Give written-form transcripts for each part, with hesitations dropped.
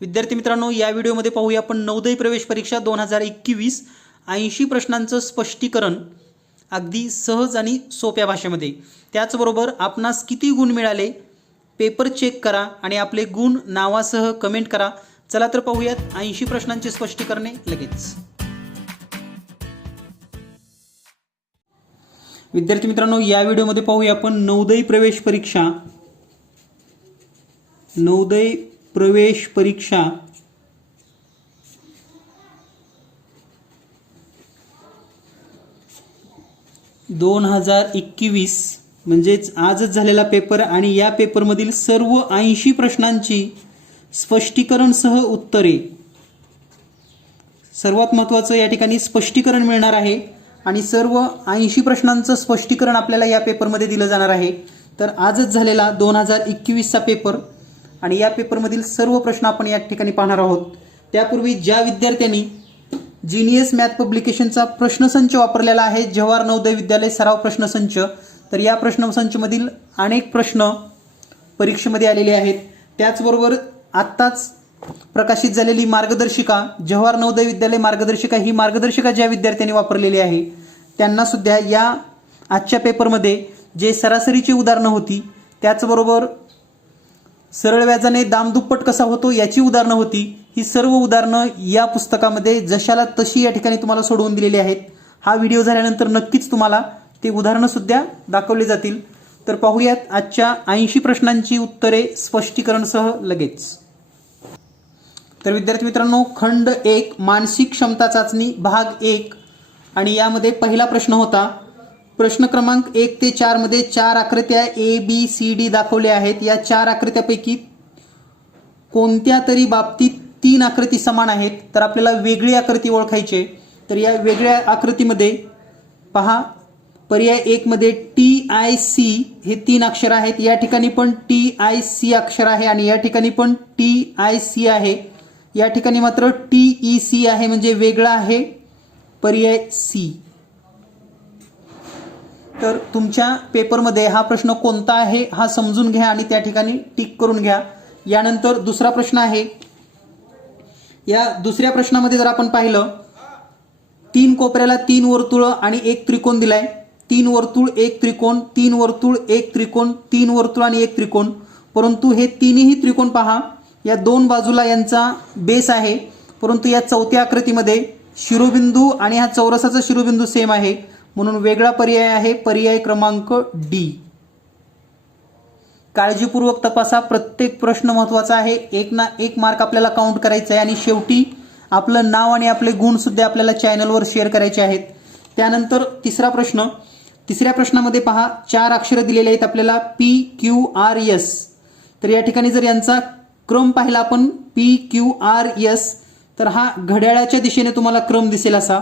विद्यार्थी मित्रांनो, या व्हिडिओमध्ये पाहूया आपण नवोदय प्रवेश परीक्षा 2021 80 प्रश्नांचं स्पष्टीकरण अगदी सहज आणि सोप्या भाषेमध्ये। त्याचबरोबर आपणास किती गुण मिळाले पेपर चेक करा आणि आपले गुण नावासह कमेंट करा। चला तर पाहूयात 80 प्रश्नांचे स्पष्टीकरणे लगेच। विद्यार्थी मित्रांनो, या व्हिडिओमध्ये पाहूया आपण नवोदय प्रवेश परीक्षा 2021 म्हणजेच आजच झालेला पेपर आणि या पेपरमधील सर्व 80 प्रश्नांची स्पष्टीकरण सह उत्तरे। सर्वात महत्त्वाचं या ठिकाणी स्पष्टीकरण मिळणार आहे आणि सर्व 80 प्रश्नांचं स्पष्टीकरण आपल्याला या पेपरमध्ये दिलं जाणार आहे। तर आजच झालेला 2021 चा पेपर आणि या पेपरमधील सर्व प्रश्न आपण या ठिकाणी पाहणार आहोत। त्यापूर्वी ज्या विद्यार्थ्यांनी जीनियस मॅथ पब्लिकेशनचा प्रश्नसंच वापरलेला आहे, जवाहर नवोदय विद्यालय सराव प्रश्नसंच, तर या प्रश्नसंचमधील अनेक प्रश्न परीक्षेमध्ये आलेले आहेत। त्याचबरोबर आत्ताच प्रकाशित झालेली मार्गदर्शिका, जवाहर नवोदय विद्यालय मार्गदर्शिका, ही मार्गदर्शिका ज्या विद्यार्थ्यांनी वापरलेली आहे त्यांना सुद्धा या आजच्या पेपरमध्ये जे सरासरीची उदाहरणं होती, त्याचबरोबर सरळ व्याजाने दामदुप्पट कसा होतो याची उदाहरणं होती, ही सर्व उदाहरणं या पुस्तकामध्ये जशाला तशी या ठिकाणी तुम्हाला सोडवून दिलेली आहेत। हा व्हिडिओ झाल्यानंतर नक्कीच तुम्हाला ते उदाहरणं सुद्धा दाखवले जातील। तर पाहूयात आजच्या 80 प्रश्नांची उत्तरे स्पष्टीकरणसह लगेच। तर विद्यार्थी मित्रांनो, खंड 1 मानसिक क्षमता चाचणी भाग 1 आणि यामध्ये पहिला प्रश्न होता। प्रश्न क्रमांक 1 ते 4 मध्ये 4 आकृत्या ABCD दाखवल्या आहेत। या 4 आकृत्यापैकी कोणत्या तरी बाबतीत 3 आकृती समान आहेत, तर आपल्याला वेगळी आकृती ओळखायची। तर या वेगळ्या आकृतीमध्ये पहा, पर्याय 1 मध्ये TIC हे 3 अक्षर आहेत। या ठिकाणी पण TIC अक्षर आहे आणि या ठिकाणी पण TIC आहे। या ठिकाणी मात्र TEC आहे, म्हणजे वेगळा आहे पर्याय C। तर तुमच्या पेपरमध्ये हा प्रश्न कोणता आहे हा समजून घ्या आणि त्या ठिकाणी टिक करून घ्या। यानंतर दुसरा प्रश्न आहे। या दुसऱ्या प्रश्नामध्ये जर आपण पाहिलं, 3 कोपऱ्याला 3 वर्तुळ आणि 1 त्रिकोण दिलाय। 3 वर्तुळ 1 त्रिकोण, 3 वर्तुळ 1 त्रिकोण, 3 वर्तुळ आणि 1 त्रिकोण, परंतु हे तिन्ही त्रिकोण पहा, या दोन बाजूला यांचा बेस आहे, परंतु या चौथ्या आकृतीमध्ये शिरोबिंदू आणि हा चौरसाचा शिरोबिंदू सेम आहे, म्हणून वेगळा पर्याय आहे पर्याय क्रमांक D। काळजीपूर्वक तपासा, प्रत्येक प्रश्न महत्त्वाचा आहे। एक मार्क आपल्याला काउंट करायचा आहे आणि शेवटी आपलं नाव आणि आपले गुण सुद्धा आपल्याला चॅनलवर शेअर करायचे आहेत। त्यानंतर तिसरा प्रश्न, तिसऱ्या प्रश्नामध्ये पहा, 4 अक्षरे दिलेले आहेत आपल्याला PQRS। तर या ठिकाणी जर यांचा क्रम पाहिला आपण PQRS, तर हा घड्याळाच्या दिशेने तुम्हाला क्रम दिसेल असा।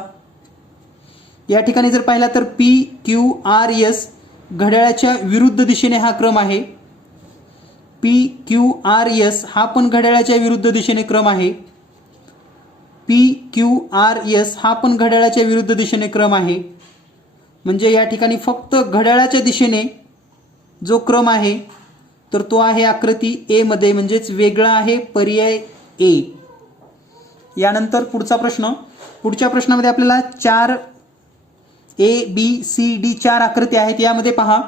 या ठिकाणी जर पाहिला तर PQRS घड्याळाच्या विरुद्ध दिशेने हा क्रम आहे। PQRS हा पण घड्याळाच्या विरुद्ध दिशेने क्रम आहे। PQRS हा पण घड्याळाच्या विरुद्ध दिशेने क्रम आहे। म्हणजे या ठिकाणी फक्त घड्याळाच्या दिशेने जो क्रम आहे तर तो आहे आकृती A मध्ये, म्हणजेच वेगळा आहे पर्याय A। यानंतर पुढचा प्रश्न, पुढच्या प्रश्नामध्ये आपल्याला 4 ABCD 4 आकृती आहेत। यामध्ये पहा,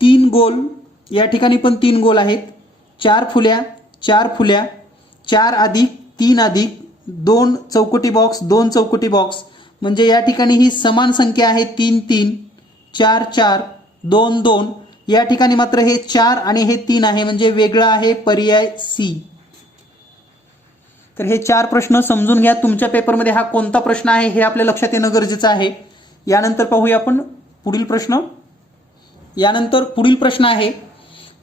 3 गोल, या ठिकाणी पण 3 गोल आहेत, 4 फुल्या, 4 फुल्या, 4 अधिक 3 अधिक 2 चौकटी बॉक्स, 2 चौकटी बॉक्स, म्हणजे या ठिकाणी ही समान संख्या आहे 3 3, 4 4, 2 2। या ठिकाणी मात्र हे 4 आणि हे 3 आहे, म्हणजे वेगळा आहे पर्याय C। तर हे 4 प्रश्न समजून घ्या, तुमच्या पेपरमध्ये हा कोणता प्रश्न आहे हे आपल्या लक्षात येणं गरजेचं आहे। यानंतर पाहूया आपण पुढील प्रश्न। यानंतर पुढील प्रश्न आहे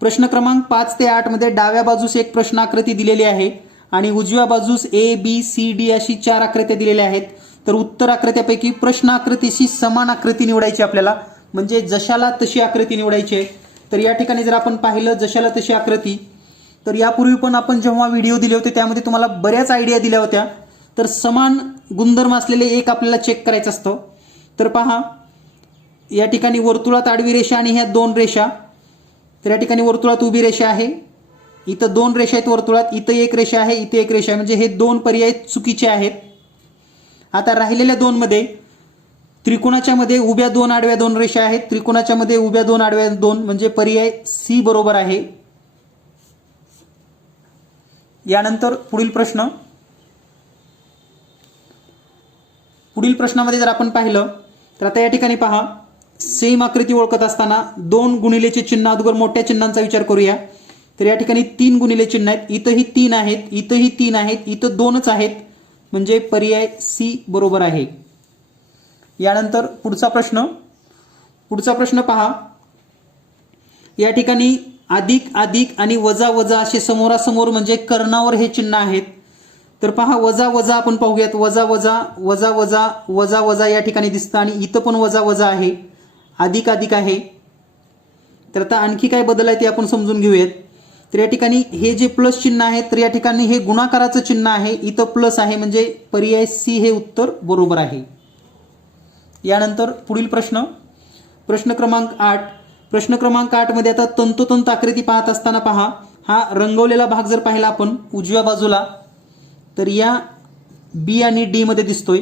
प्रश्न क्रमांक 5 ते 8 मध्ये डाव्या बाजूस एक प्रश्न आकृती दिलेली आहे आणि उजव्या बाजूस ABCD अशी 4 आकृत्या दिलेल्या आहेत। तर उत्तर आकृत्यापैकी प्रश्न आकृतीशी समान आकृती निवडायची आपल्याला, म्हणजे जशाला तशी आकृती निवडायची आहे। तर या ठिकाणी जर आपण पाहिलं जशाला तशी आकृती, तर यापूर्वी पण आपण जेव्हा व्हिडिओ दिले होते त्यामध्ये तुम्हाला बऱ्याच आयडिया दिल्या होत्या। तर समान गुणधर्म असलेले एक आपल्याला चेक करायचं असतं। तर पहा, या ठिकाणी वर्तुळात आडवी रेषा आणि ह्या 2 रेषा, तर या ठिकाणी वर्तुळात उभी रेषा आहे इथं 2 रेषा आहेत वर्तुळात, इथं एक रेषा आहे, इथे एक रेषा आहे, म्हणजे हे 2 पर्याय चुकीचे आहेत. आता राहिलेल्या 2 मध्ये त्रिकोणाच्या मध्ये उभ्या 2 आडव्या 2 रेषा आहेत, त्रिकोणाच्या मध्ये उभ्या 2 आडव्या 2, म्हणजे पर्याय सी बरोबर आहे. यानंतर पुढील प्रश्नामध्ये जर आपण पाहिलं तर आता या ठिकाणी पहा, सेम आकृती ओळखत असताना 2 गुणिलेचे चिन्ह, अगोदर मोठ्या चिन्हांचा विचार करूया. तर या ठिकाणी 3 गुणिले चिन्ह आहेत, इथंही 3 आहेत, इथंही 3 आहेत, इथं 2च आहेत, म्हणजे पर्याय सी बरोबर आहे. यानंतर पुढचा प्रश्न पहा, या ठिकाणी अधिक अधिक आणि वजा वजा असे समोरासमोर म्हणजे कर्णावर हे चिन्ह आहेत. तर पहा, वजा वजा आपण पाहूयात, वजा वजा वजा वजा वजा वजा या ठिकाणी दिसतं आणि इथं पण वजा वजा आहे, अधिक अधिक आहे. तर आता आणखी काय बदल आहे ते आपण समजून घेऊयात. तर या ठिकाणी हे जे प्लस चिन्ह आहे, तर या ठिकाणी हे गुणाकाराचं चिन्ह आहे, इथं प्लस आहे, म्हणजे पर्याय सी हे उत्तर बरोबर आहे. यानंतर पुढील प्रश्न क्रमांक 8 मध्ये आता तंतोतंत आकृती पाहत असताना पहा, हा रंगवलेला भाग जर पाहिला आपण उजव्या बाजूला, तर या बी आणि डी मध्ये दिसतोय.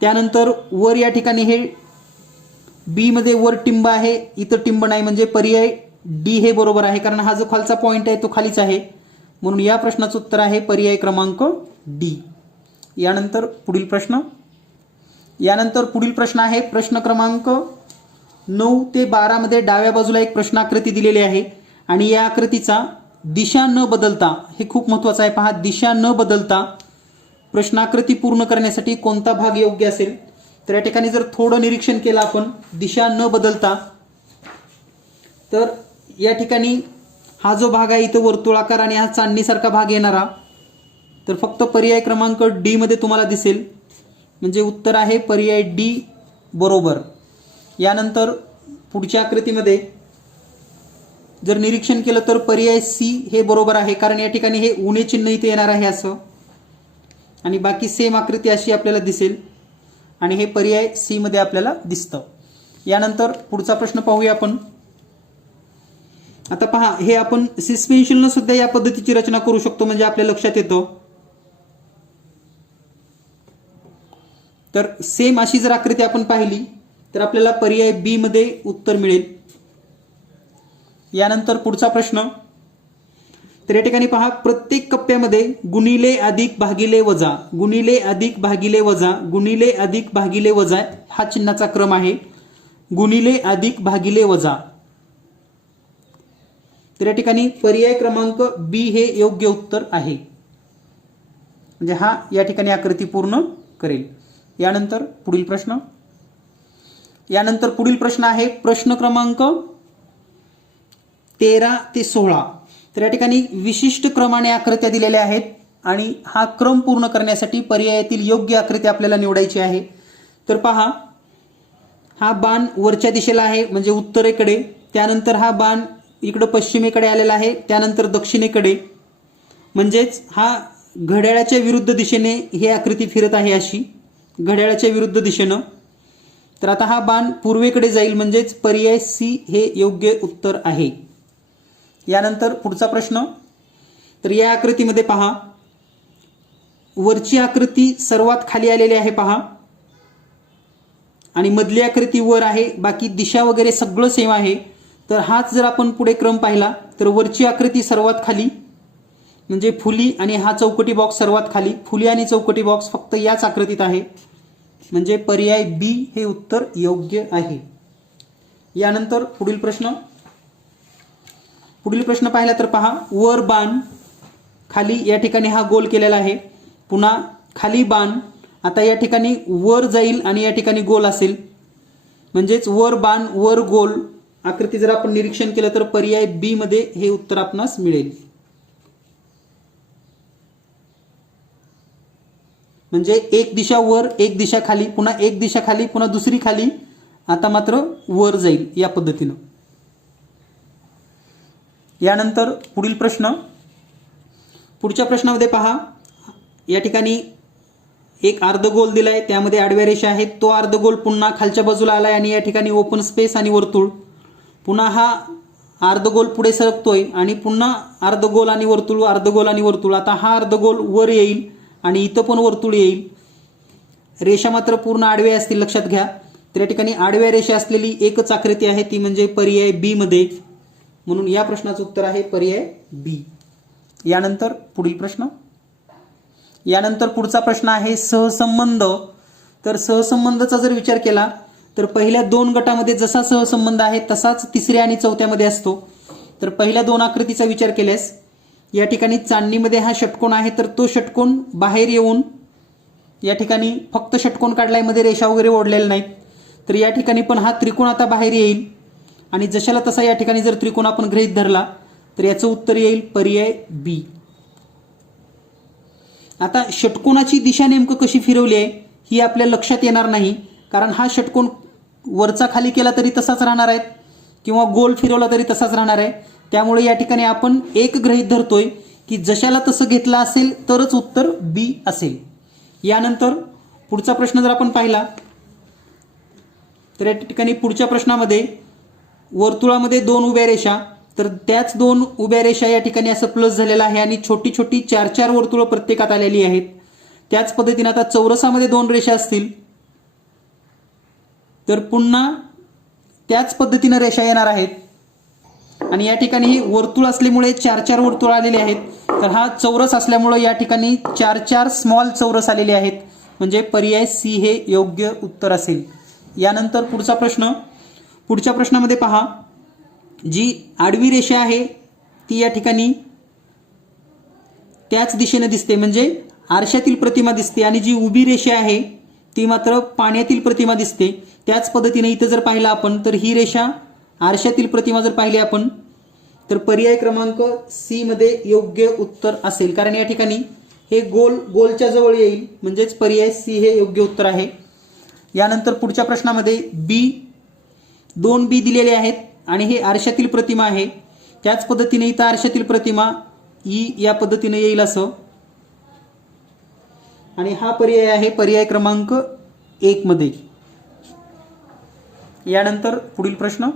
त्यानंतर वर या ठिकाणी हे बी मध्ये वर टिंब आहे, इथं टिंब नाही, म्हणजे पर्याय डी हे बरोबर आहे, कारण हा जो खालचा पॉइंट आहे तो खालीच आहे, म्हणून या प्रश्नाचं उत्तर आहे पर्याय क्रमांक डी. यानंतर पुढील प्रश्न आहे प्रश्न क्रमांक 9 ते 12 मध्ये डाव्या बाजूला एक प्रश्नाकृती दिलेली आहे आणि या आकृतीचा दिशा न बदलता, हे खूप महत्वाचं आहे, पहा, दिशा न बदलता प्रश्नाकृती पूर्ण करण्यासाठी कोणता भाग योग्य असेल. तर या ठिकाणी जर थोडं निरीक्षण केलं आपण, दिशा न बदलता, तर या ठिकाणी हा जो भाग आहे इथं वर्तुळाकार आणि हा चांदणीसारखा भाग येणारा, तर फक्त पर्याय क्रमांक डी मध्ये तुम्हाला दिसेल, म्हणजे उत्तर आहे पर्याय डी बरोबर. यानंतर पुढच्या आकृतीमध्ये जर निरीक्षण केलं तर पर्याय सी हे बरोबर आहे, कारण या ठिकाणी हे उणे चिन्ह इथे येणार आहे असं, आणि बाकी सेम आकृती अशी आपल्याला दिसेल आणि हे पर्याय सी मध्ये आपल्याला दिसतं. यानंतर पुढचा प्रश्न पाहूया आपण. आता पहा, हे आपण सस्पेन्शननं सुद्धा या पद्धतीची रचना करू शकतो, म्हणजे आपल्या लक्षात येतं. तर सेम अशी जर आकृती आपण पाहिली तर आपल्याला पर्याय बी मध्ये उत्तर मिळेल. यानंतर पुढचा प्रश्न, तर या ठिकाणी पहा, प्रत्येक कप्प्यामध्ये गुणिले अधिक भागिले वजा, गुणिले अधिक भागिले वजा, गुणिले अधिक भागिले वजा हा चिन्हाचा क्रम आहे, गुणिले अधिक भागिले वजा. तर या ठिकाणी पर्याय क्रमांक बी हे योग्य उत्तर आहे, म्हणजे हा या ठिकाणी आकृती पूर्ण करेल. यानंतर पुढील प्रश्न आहे प्रश्न क्रमांक 13 ते 16. तर या ठिकाणी विशिष्ट क्रमाने आकृत्या दिलेल्या आहेत आणि हा क्रम पूर्ण करण्यासाठी पर्यायातील योग्य आकृती आपल्याला निवडायची आहे. तर पहा, हा बाण वरच्या दिशेला आहे म्हणजे उत्तरेकडे, त्यानंतर हा बाण इकडं पश्चिमेकडे आलेला आहे, त्यानंतर दक्षिणेकडे, म्हणजेच हा घड्याळाच्या विरुद्ध दिशेने ही आकृती फिरत आहे, अशी घड्याळाच्या विरुद्ध दिशेनं. तर आता हा बाण पूर्वेकडे जाईल, म्हणजेच पर्याय सी हे योग्य उत्तर आहे. यानंतर पुढचा प्रश्न, तर या आकृतीमध्ये पहा, वरची आकृती सर्वात खाली आलेली आहे पहा, आणि मधली आकृती वर आहे, बाकी दिशा वगैरे सगळं सेम आहे. तर हाच जर आपण पुढे क्रम पाहिला तर वरची आकृती सर्वात खाली म्हणजे फुली, आणि हा चौकटी बॉक्स सर्वात खाली, फुली आणि चौकटी बॉक्स फक्त याच आकृतीत आहे, म्हणजे पर्याय बी हे उत्तर योग्य आहे. यानंतर पुढील प्रश्न पाहिला तर पहा, वर बाण, खाली या ठिकाणी हा गोल केलेला आहे, पुन्हा खाली बाण, आता या ठिकाणी वर जाईल आणि या ठिकाणी गोल असेल, म्हणजेच वर बाण वर गोल आकृती जर आपण निरीक्षण केलं तर पर्याय बी मध्ये हे उत्तर आपणास मिळेल. म्हणजे एक दिशा वर, एक दिशा खाली, पुन्हा एक दिशा खाली, पुन्हा दुसरी खाली, आता मात्र वर जाईल या पद्धतीनं. यानंतर पुढील पुढच्या प्रश्नामध्ये पहा, या ठिकाणी एक अर्धगोल दिलाय, त्यामध्ये आडव्या रेषा आहेत, तो अर्धगोल पुन्हा खालच्या बाजूला आलाय आणि या ठिकाणी ओपन स्पेस आणि वर्तुळ, पुन्हा हा अर्धगोल पुढे सरकतोय आणि पुन्हा अर्धगोल आणि वर्तुळ, अर्धगोल आणि वर्तुळ. आता हा अर्धगोल वर येईल आणि इथं पण वर्तुळ येईल. रेषा मात्र पूर्ण आडव्या असतील, लक्षात घ्या. तर या ठिकाणी आडव्या रेषा असलेली एकच आकृती आहे, ती म्हणजे पर्याय बी मध्ये. म्हणून या प्रश्नाचं उत्तर आहे पर्याय बी. यानंतर पुढील प्रश्न. यानंतर पुढचा प्रश्न आहे सहसंबंध. तर सहसंबंधाचा जर विचार केला तर पहिल्या दोन गटामध्ये जसा सहसंबंध आहे तसाच तिसऱ्या आणि चौथ्यामध्ये असतो. तर पहिल्या दोन आकृतीचा विचार केल्यास या ठिकाणी चांदणीमध्ये हा षटकोन आहे, तर तो षटकोन बाहेर येऊन या ठिकाणी फक्त षटकोन काढलाय, मध्ये रेषा वगैरे ओढलेल्या नाहीत. तर या ठिकाणी पण हा त्रिकोण आता बाहेर येईल आणि जशाला तसा या ठिकाणी जर त्रिकोण आपण गृहीत धरला तर याचं उत्तर येईल पर्याय बी. आता षटकोनाची दिशा नेमकं कशी फिरवली आहे ही आपल्या लक्षात येणार नाही, कारण हा षटकोन वरचा खाली केला तरी तसाच राहणार आहे किंवा गोल फिरवला तरी तसाच राहणार आहे. त्यामुळे या ठिकाणी आपण एक गृहीत धरतोय की जशाला तसं घेतलं असेल तरच उत्तर बी असेल. यानंतर पुढचा प्रश्न जर आपण पाहिला तर या ठिकाणी पुढच्या प्रश्नामध्ये वर्तुळामध्ये दोन उभ्या रेषा, तर त्याच दोन उभ्या रेषा या ठिकाणी असं प्लस झालेला आहे आणि छोटी छोटी 4-4 वर्तुळ प्रत्येकात आलेली आहेत. त्याच पद्धतीने आता चौरसामध्ये दोन रेषा असतील तर पुन्हा त्याच पद्धतीने रेषा येणार आहेत आणि या ठिकाणी वर्तुळ असल्यामुळे 4-4 वर्तुळ आलेले आहेत. तर हा चौरस असल्यामुळे या ठिकाणी 4-4 स्मॉल चौरस आलेले आहेत, म्हणजे पर्याय सी हे योग्य उत्तर असेल. यानंतर पुढचा प्रश्न. पुढच्या प्रश्नामध्ये पहा, जी आडवी रेषा आहे ती या ठिकाणी त्याच दिशेने दिसते, म्हणजे आरशातील प्रतिमा दिसते, आणि जी उभी रेषा आहे ती मात्र पाण्यातील प्रतिमा दिसते. त्याच पद्धतीने इथं जर पाहिलं आपण तर ही रेषा आरशातील प्रतिमा जर पाहिली आपण तर पर्याय क्रमांक सी मध्ये योग्य उत्तर असेल, कारण या ठिकाणी हे गोलच्या जवळ येईल, म्हणजेच पर्याय सी हे योग्य उत्तर आहे. यानंतर पुढच्या प्रश्नामध्ये दोन बी दिलेले आहेत आणि हे आरशातील प्रतिमा आहे. त्याच पद्धतीने इथं आरशातील प्रतिमा ई या पद्धतीने येईल असं, आणि हा पर्याय आहे पर्याय क्रमांक 1 मध्ये. यानंतर पुढील प्रश्न.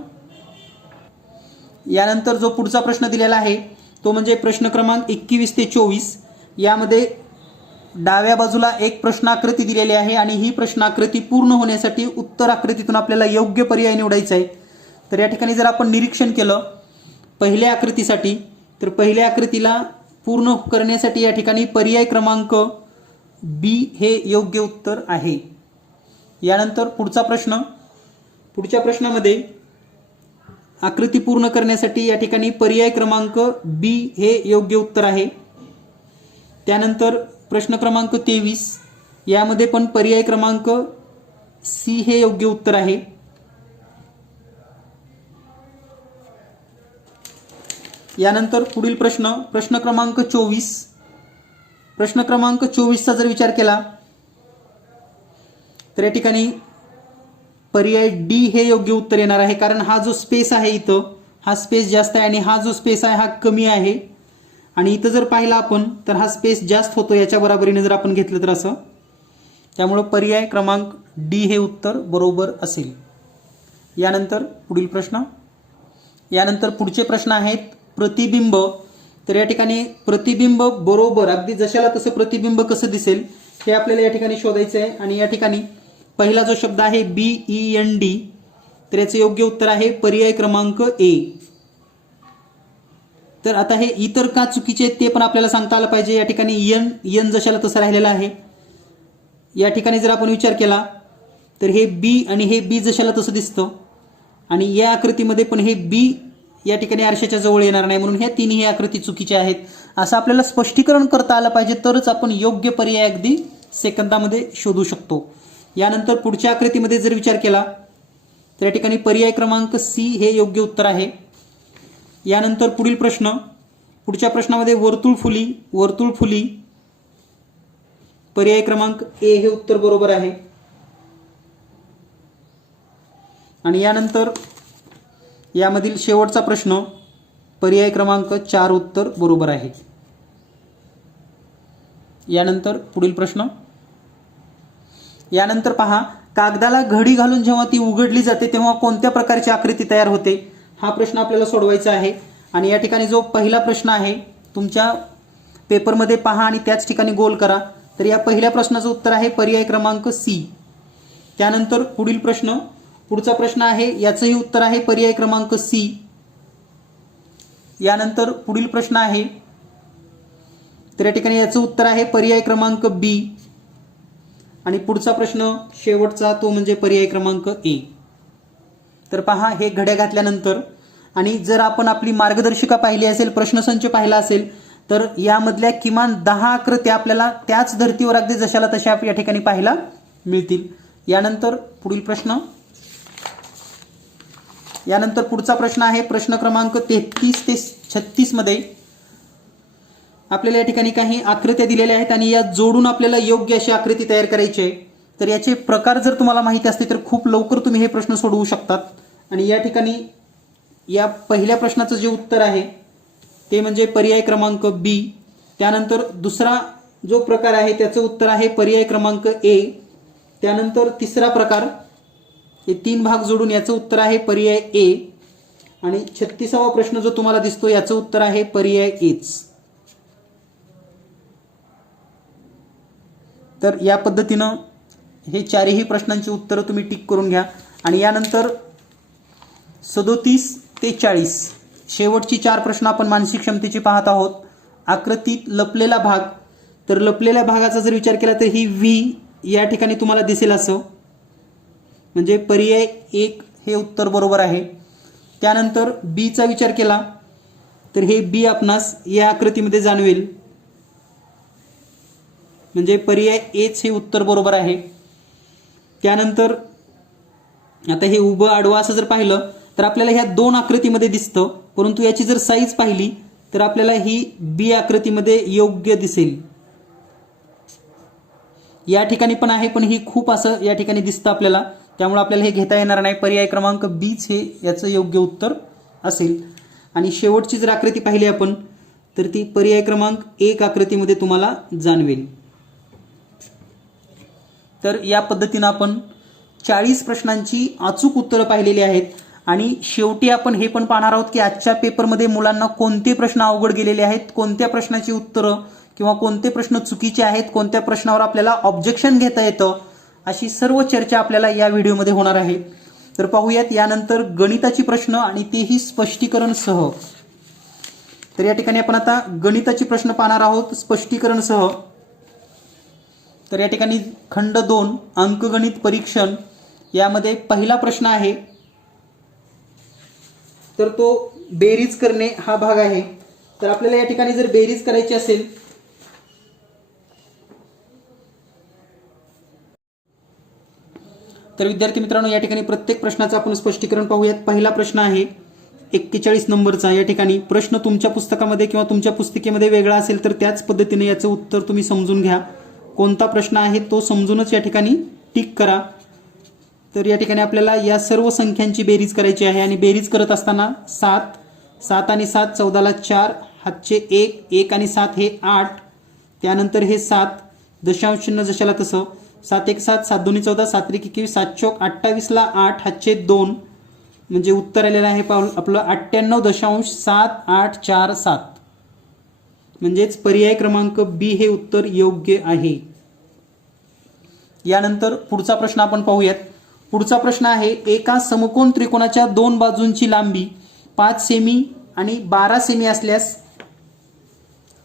यानंतर जो पुढचा प्रश्न दिलेला आहे तो म्हणजे प्रश्न क्रमांक 21 ते 24. यामध्ये डाव्या बाजूला एक प्रश्नाकृती दिलेली आहे आणि ही प्रश्नाकृती पूर्ण होण्यासाठी उत्तर आकृतीतून आपल्याला योग्य पर्याय निवडायचा आहे. तर या ठिकाणी जर आपण निरीक्षण केलं पहिल्या आकृतीसाठी तर पहिल्या आकृतीला पूर्ण करण्यासाठी या ठिकाणी पर्याय क्रमांक बी हे योग्य उत्तर आहे. यानंतर पुढचा प्रश्न. पुढच्या प्रश्नामध्ये आकृती पूर्ण करण्यासाठी या ठिकाणी पर्याय क्रमांक बी हे योग्य उत्तर आहे. त्यानंतर प्रश्न क्रमांक 23. यामध्ये पण पर्याय क्रमांक सी हे योग्य उत्तर आहे. यानंतर पुढील प्रश्न. प्रश्न क्रमांक 24. प्रश्न क्रमांक 24चा जर विचार केला तर या ठिकाणी पर्याय डी हे योग्य उत्तर येणार आहे, कारण हा जो स्पेस आहे इथं हा स्पेस जास्त आहे आणि हा जो स्पेस आहे हा कमी आहे, आणि इथं जर पाहिला आपण तर हा स्पेस जास्त होतो याच्या बरोबरीने जर आपण घेतलं तर असं. त्यामुळं पर्याय क्रमांक डी हे उत्तर बरोबर असेल. यानंतर पुढील प्रश्न. यानंतर पुढचे प्रश्न आहेत प्रतिबिंब. तर या ठिकाणी प्रतिबिंब बरोबर अगदी जशाला तसं प्रतिबिंब कसं दिसेल हे आपल्याला या ठिकाणी शोधायचं आहे. आणि या ठिकाणी पहिला जो शब्द आहे BEND, तर याचं योग्य उत्तर आहे पर्याय क्रमांक ए. तर आता हे इतर का चुकीचे आहेत ते पण आपल्याला सांगता आलं पाहिजे. या ठिकाणी एन जशाला तसं राहिलेला आहे. या ठिकाणी जर आपण विचार केला तर हे बी आणि हे बी जशाला तसं दिसतं, आणि या आकृतीमध्ये पण हे बी या ठिकाणी आरशाच्या जवळ येणार नाही, म्हणून ह्या तिन्ही आकृती चुकीच्या आहेत असं आपल्याला स्पष्टीकरण करता आलं पाहिजे, तरच आपण योग्य पर्याय अगदी सेकंदामध्ये शोधू शकतो. यानंतर पुढच्या आकृतीमध्ये जर विचार केला तर या ठिकाणी पर्याय क्रमांक सी हे योग्य उत्तर आहे. यानंतर पुढील प्रश्न. पुढच्या प्रश्नामध्ये वर्तुळ फुली पर्याय क्रमांक ए हे उत्तर बरोबर आहे. आणि यानंतर यामधील शेवटचा प्रश्न पर्याय क्रमांक 4 उत्तर बरोबर आहे. यानंतर पुढील प्रश्न. यानंतर पहा, कागदाला घडी घालून जेव्हा ती उघडली जाते तेव्हा कोणत्या प्रकारची आकृती तयार होते. हा प्रश्न आपल्याला सोडवायचा आहे. आणि या ठिकाणी जो पहिला प्रश्न आहे तुमच्या पेपरमध्ये पहा आणि त्याच ठिकाणी गोल करा. तर या पहिल्या प्रश्नाचं उत्तर आहे पर्याय क्रमांक सी. त्यानंतर पुढचा प्रश्न आहे याचंही उत्तर आहे पर्याय क्रमांक सी. यानंतर पुढील प्रश्न आहे तर या ठिकाणी याचं उत्तर आहे पर्याय क्रमांक बी. आणि पुढचा प्रश्न शेवटचा तो म्हणजे पर्याय क्रमांक ए. तर पहा हे घड्या घातल्यानंतर आणि जर आपण आपली मार्गदर्शिका पाहिली असेल, प्रश्नसंच पाहिला असेल, तर यामधल्या किमान 10 आकृत्या आपल्याला त्याच धर्तीवर अगदी जशाला तशा या ठिकाणी पाहायला मिळतील. यानंतर पुढचा प्रश्न आहे प्रश्न क्रमांक 33 ते 36 मध्ये आपल्याला या ठिकाणी काही आकृत्या दिलेल्या आहेत आणि या जोडून आपल्याला योग्य अशी आकृती तयार करायची आहे. तर याचे प्रकार जर तुम्हाला माहिती असते तर खूप लवकर तुम्ही हे प्रश्न सोडवू शकतात. आणि या ठिकाणी या पहिल्या प्रश्नाचं जे उत्तर आहे ते म्हणजे पर्याय क्रमांक बी. त्यानंतर दुसरा जो प्रकार आहे त्याचं उत्तर आहे पर्याय क्रमांक ए. त्यानंतर तिसरा प्रकार हे 3 भाग जोडून याचं उत्तर आहे पर्याय ए. आणि 36वा प्रश्न जो तुम्हाला दिसतो याचं उत्तर आहे पर्याय एच. तर या पद्धतीनं हे चारही प्रश्नांची उत्तरं तुम्ही टिक करून घ्या. आणि यानंतर 37 ते 40 शेवटची 4 प्रश्न आपण मानसिक क्षमतेची पाहत आहोत. आकृतीत लपलेला भाग, तर लपलेल्या भागाचा जर विचार केला तर ही व्ही या ठिकाणी तुम्हाला दिसेल असं, म्हणजे पर्याय 1 हे उत्तर बरोबर आहे. त्यानंतर बीचा विचार केला तर हे बी आपणास या आकृतीमध्ये जाणवेल, म्हणजे पर्याय एच हे उत्तर बरोबर आहे. त्यानंतर आता हे उभं आडवं असं जर पाहिलं तर आपल्याला ह्या 2 आकृतीमध्ये दिसतं, परंतु याची जर साईज पाहिली तर आपल्याला ही बी आकृतीमध्ये योग्य दिसेल. या ठिकाणी पण आहे, पण ही खूप असं या ठिकाणी दिसतं आपल्याला, त्यामुळे आपल्याला हे घेता येणार नाही. पर्याय क्रमांक बीच हे याचं योग्य उत्तर असेल. आणि शेवटची जर आकृती पाहिली आपण तर ती पर्याय क्रमांक 1 आकृतीमध्ये तुम्हाला जाणवेल. तर या पद्धतीनं आपण 40 प्रश्नांची अचूक उत्तरं पाहिलेली आहेत. आणि शेवटी आपण हे पण पाहणार आहोत की आजच्या पेपरमध्ये मुलांना कोणते प्रश्न अवघड गेलेले आहेत, कोणत्या प्रश्नाची उत्तरं किंवा कोणते प्रश्न चुकीचे आहेत, कोणत्या प्रश्नावर आपल्याला ऑब्जेक्शन घेता येतं, अशी सर्व चर्चा आपल्याला या व्हिडिओमध्ये होणार आहे. तर पाहूयात यानंतर गणिताची प्रश्न आणि तेही स्पष्टीकरण सह. तर या ठिकाणी आपण आता गणिताची प्रश्न पाहणार आहोत स्पष्टीकरण सह. तर या ठिकाणी खंड 2 अंकगणित परीक्षण यामध्ये पहिला प्रश्न आहे तर तो बेरीज करणे हा भाग आहे. तर आपल्याला या ठिकाणी जर बेरीज करायची असेल तर विद्यार्थी मित्रांनो या ठिकाणी प्रत्येक प्रश्नाचं आपण स्पष्टीकरण पाहूयात. पहिला प्रश्न आहे 41 नंबरचा. या ठिकाणी प्रश्न तुमच्या पुस्तकामध्ये किंवा तुमच्या पुस्तिकेमध्ये वेगळा असेल तर त्याच पद्धतीने याचं उत्तर तुम्ही समजून घ्या. कोणता प्रश्न आहे तो समजूनच या ठिकाणी टिक करा. तर या ठिकाणी आपल्याला या सर्व संख्यांची बेरीज करायची आहे आणि बेरीज करत असताना 7 आणि 7 14ला 4, हातचे 1, 1 आणि 7 हे 8, त्यानंतर हे 7 दशांश चिन्ह जशाला तसं 7 1 7, 7 2 14, 7 3 21, 7 चौक 28ला 8, हातचे 2, म्हणजे उत्तर आलेलं आहे आपलं 98.7847, म्हणजेच पर्याय क्रमांक बी हे उत्तर योग्य आहे. यानंतर पुढचा प्रश्न आपण पाहूयात. पुढचा प्रश्न आहे एका समकोन त्रिकोणाच्या 2 बाजूंची लांबी 5 सेमी आणि 12 सेमी असल्यास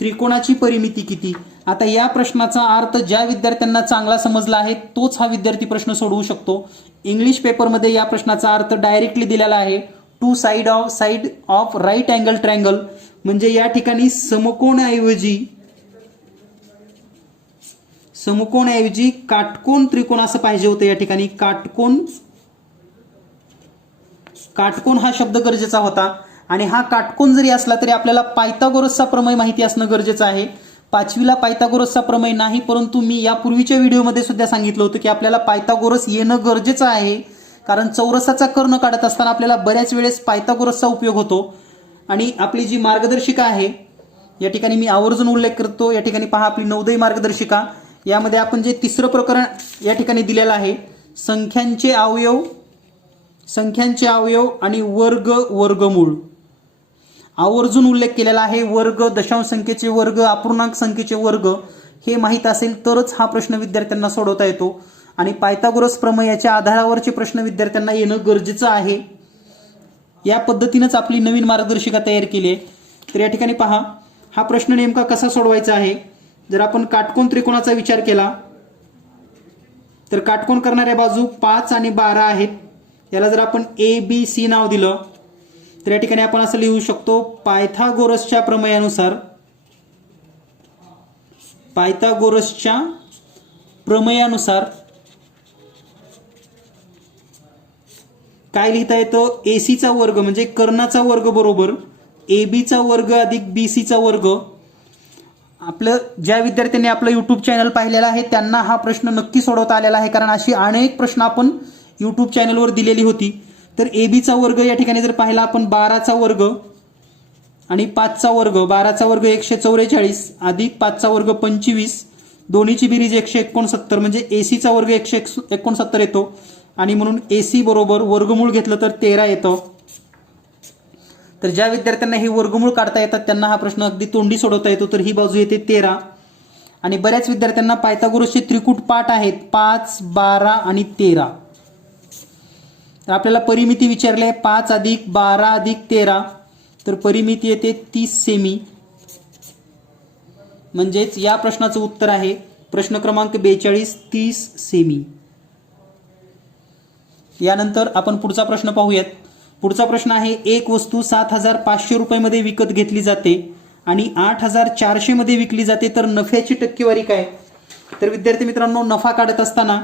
त्रिकोणाची परिमिती किती. आता या प्रश्नाचा अर्थ ज्या विद्यार्थ्यांना चांगला समजला आहे तोच हा विद्यार्थी प्रश्न सोडवू शकतो. इंग्लिश पेपरमध्ये या प्रश्नाचा अर्थ डायरेक्टली दिलेला आहे two side of right angle triangle, म्हणजे या ठिकाणी समकोणाऐवजी काटकोन त्रिकोण असं पाहिजे होतं. या ठिकाणी काटकोन हा शब्द गरजेचा होता. आणि हा काटकोन जरी असला तरी आपल्याला पायथागोरसचा प्रमेय माहिती असणं गरजेचं आहे. 5वीला पायथागोरसचा प्रमेय नाही, परंतु मी यापूर्वीच्या व्हिडिओमध्ये सुद्धा सांगितलं होतं की आपल्याला पायथागोरस येणं गरजेचं आहे, कारण चौरसाचा कर्ण काढत असताना आपल्याला बऱ्याच वेळेस पायथागोरसचा उपयोग होतो. आणि आपली जी मार्गदर्शिका आहे या ठिकाणी मी आवर्जून उल्लेख करतो. या ठिकाणी पहा आपली नवोदय मार्गदर्शिका, यामध्ये आपण जे 3रं प्रकरण या ठिकाणी दिलेलं आहे संख्यांचे अवयव संख्यांचे अवयव आणि वर्ग वर्गमूळ आवर्जून उल्लेख केलेला आहे. वर्ग, दशांश संख्येचे वर्ग, अपूर्णांक संख्येचे वर्ग हे माहीत असेल तरच हा प्रश्न विद्यार्थ्यांना सोडवता येतो. आणि पायथागोरस प्रमेयाच्या आधारावरचे प्रश्न विद्यार्थ्यांना येणं गरजेचं आहे. या पद्धतीनेच आपली नवीन मार्गदर्शिका तयार केली आहे. तर या ठिकाणी पहा, हा प्रश्न नेमका कसा सोडवायचा आहे. जर आपण काटकोन त्रिकोणाचा विचार केला तर काटकोन करणाऱ्या बाजू 5 आणि 12 आहेत. याला जर आपण ABC नाव दिलं तर या ठिकाणी आपण असं लिहू शकतो, पायथागोरसच्या प्रमेयानुसार काय लिहिता येतं, ACचा वर्ग म्हणजे कर्णाचा वर्ग बरोबर ABचा वर्ग अधिक BCचा वर्ग. आपलं ज्या विद्यार्थ्यांनी आपलं यूट्यूब चॅनल पाहिलेलं आहे त्यांना हा प्रश्न नक्की सोडवता आलेला आहे, कारण अशी अनेक प्रश्न आपण यूट्यूब चॅनलवर दिलेली होती. तर ABचा वर्ग या ठिकाणी जर पाहिला आपण 12चा वर्ग आणि 5चा वर्ग, 12चा वर्ग 144 अधिक 5चा वर्ग 25, दोन्हीची बेरीज 169 म्हणजे ACचा वर्ग 169 येतो. आणि म्हणून AC बरोबर वर्गमूळ घेतलं तर 13 येतं. तर ज्या विद्यार्थ्यांना हे वर्गमूळ काढता येतात त्यांना हा प्रश्न अगदी तोंडी सोडवता येतो. तर ही बाजू येते 13. आणि बऱ्याच विद्यार्थ्यांना पायथागोरसचे त्रिकूट पाठ आहेत 5, 12 आणि 13. तर आपल्याला परिमिती विचारली आहे 5 अधिक 12 अधिक 13, तर परिमिती येते 30 सेमी. म्हणजेच या प्रश्नाचं उत्तर आहे प्रश्न क्रमांक 42, 30 सेमी. यानंतर आपण पुढचा प्रश्न पाहूयात. पुढचा प्रश्न आहे, एक वस्तू 7,500 रुपयामध्ये विकत घेतली जाते आणि 8,400 मध्ये विकली जाते, तर नफ्याची टक्केवारी काय. तर विद्यार्थी मित्रांनो, नफा काढत असताना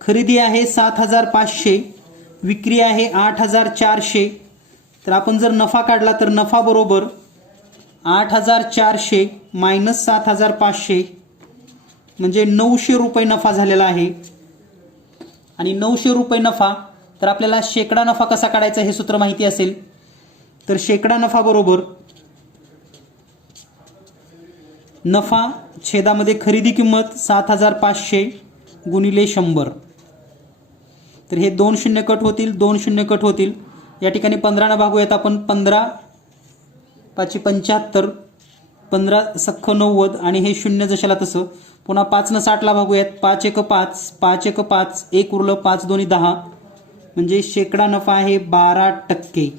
खरेदी आहे 7,500, विक्री आहे 8,400. तर आपण जर नफा काढला तर नफा बरोबर 8,400 मायनस 7,500 म्हणजे 900 रुपये नफा झालेला आहे. आणि 900 रुपये नफा, तर आपल्याला शेकडा नफा कसा काढायचा हे सूत्र माहिती असेल. तर शेकडा नफा बरोबर नफा छेदामध्ये खरेदी किंमत 7,500 गुणिले 100. तर हे 2 शून्य कट होतील, 2 शून्य कट होतील. या ठिकाणी 15 न भागूयात आपण. 15 5 75, 15 सख्ख 90 आणि हे शून्य जशाला तसं. पुन्हा 5 न 60 ला भागूयात. 5 1 5, 5 1 5, 1 उरलं, 5 2 10 म्हणजे शेकडा नफा आहे 12%.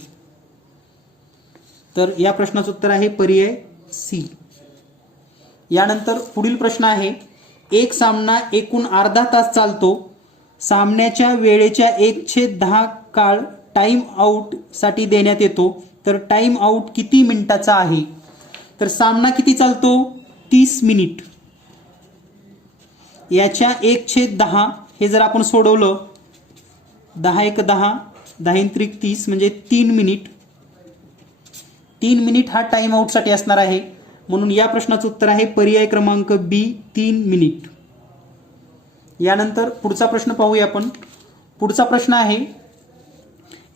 तर या प्रश्नाचं उत्तर आहे पर्याय C. यानंतर पुढील प्रश्न आहे, एक सामना एकूण अर्धा तास चालतो. सामन्याच्या वेळेच्या 1/10 काळ टाइम आउट साठी देण्यात येतो, तर टाइम आउट किती मिनिटाचा आहे. तर सामना किती चालतो, 30 मिनिट. याच्या 1/10 हे जर आपण सोडवलं, 10 1 10, 10 त्रिक 30 म्हणजे 3 मिनिट. 3 मिनिट हा टाइम आउट साठी असणार आहे. म्हणून या प्रश्नाचं उत्तर आहे पर्याय क्रमांक B, 3 मिनिट. यानंतर पुढचा प्रश्न पाहूया आपण. पुढचा प्रश्न आहे,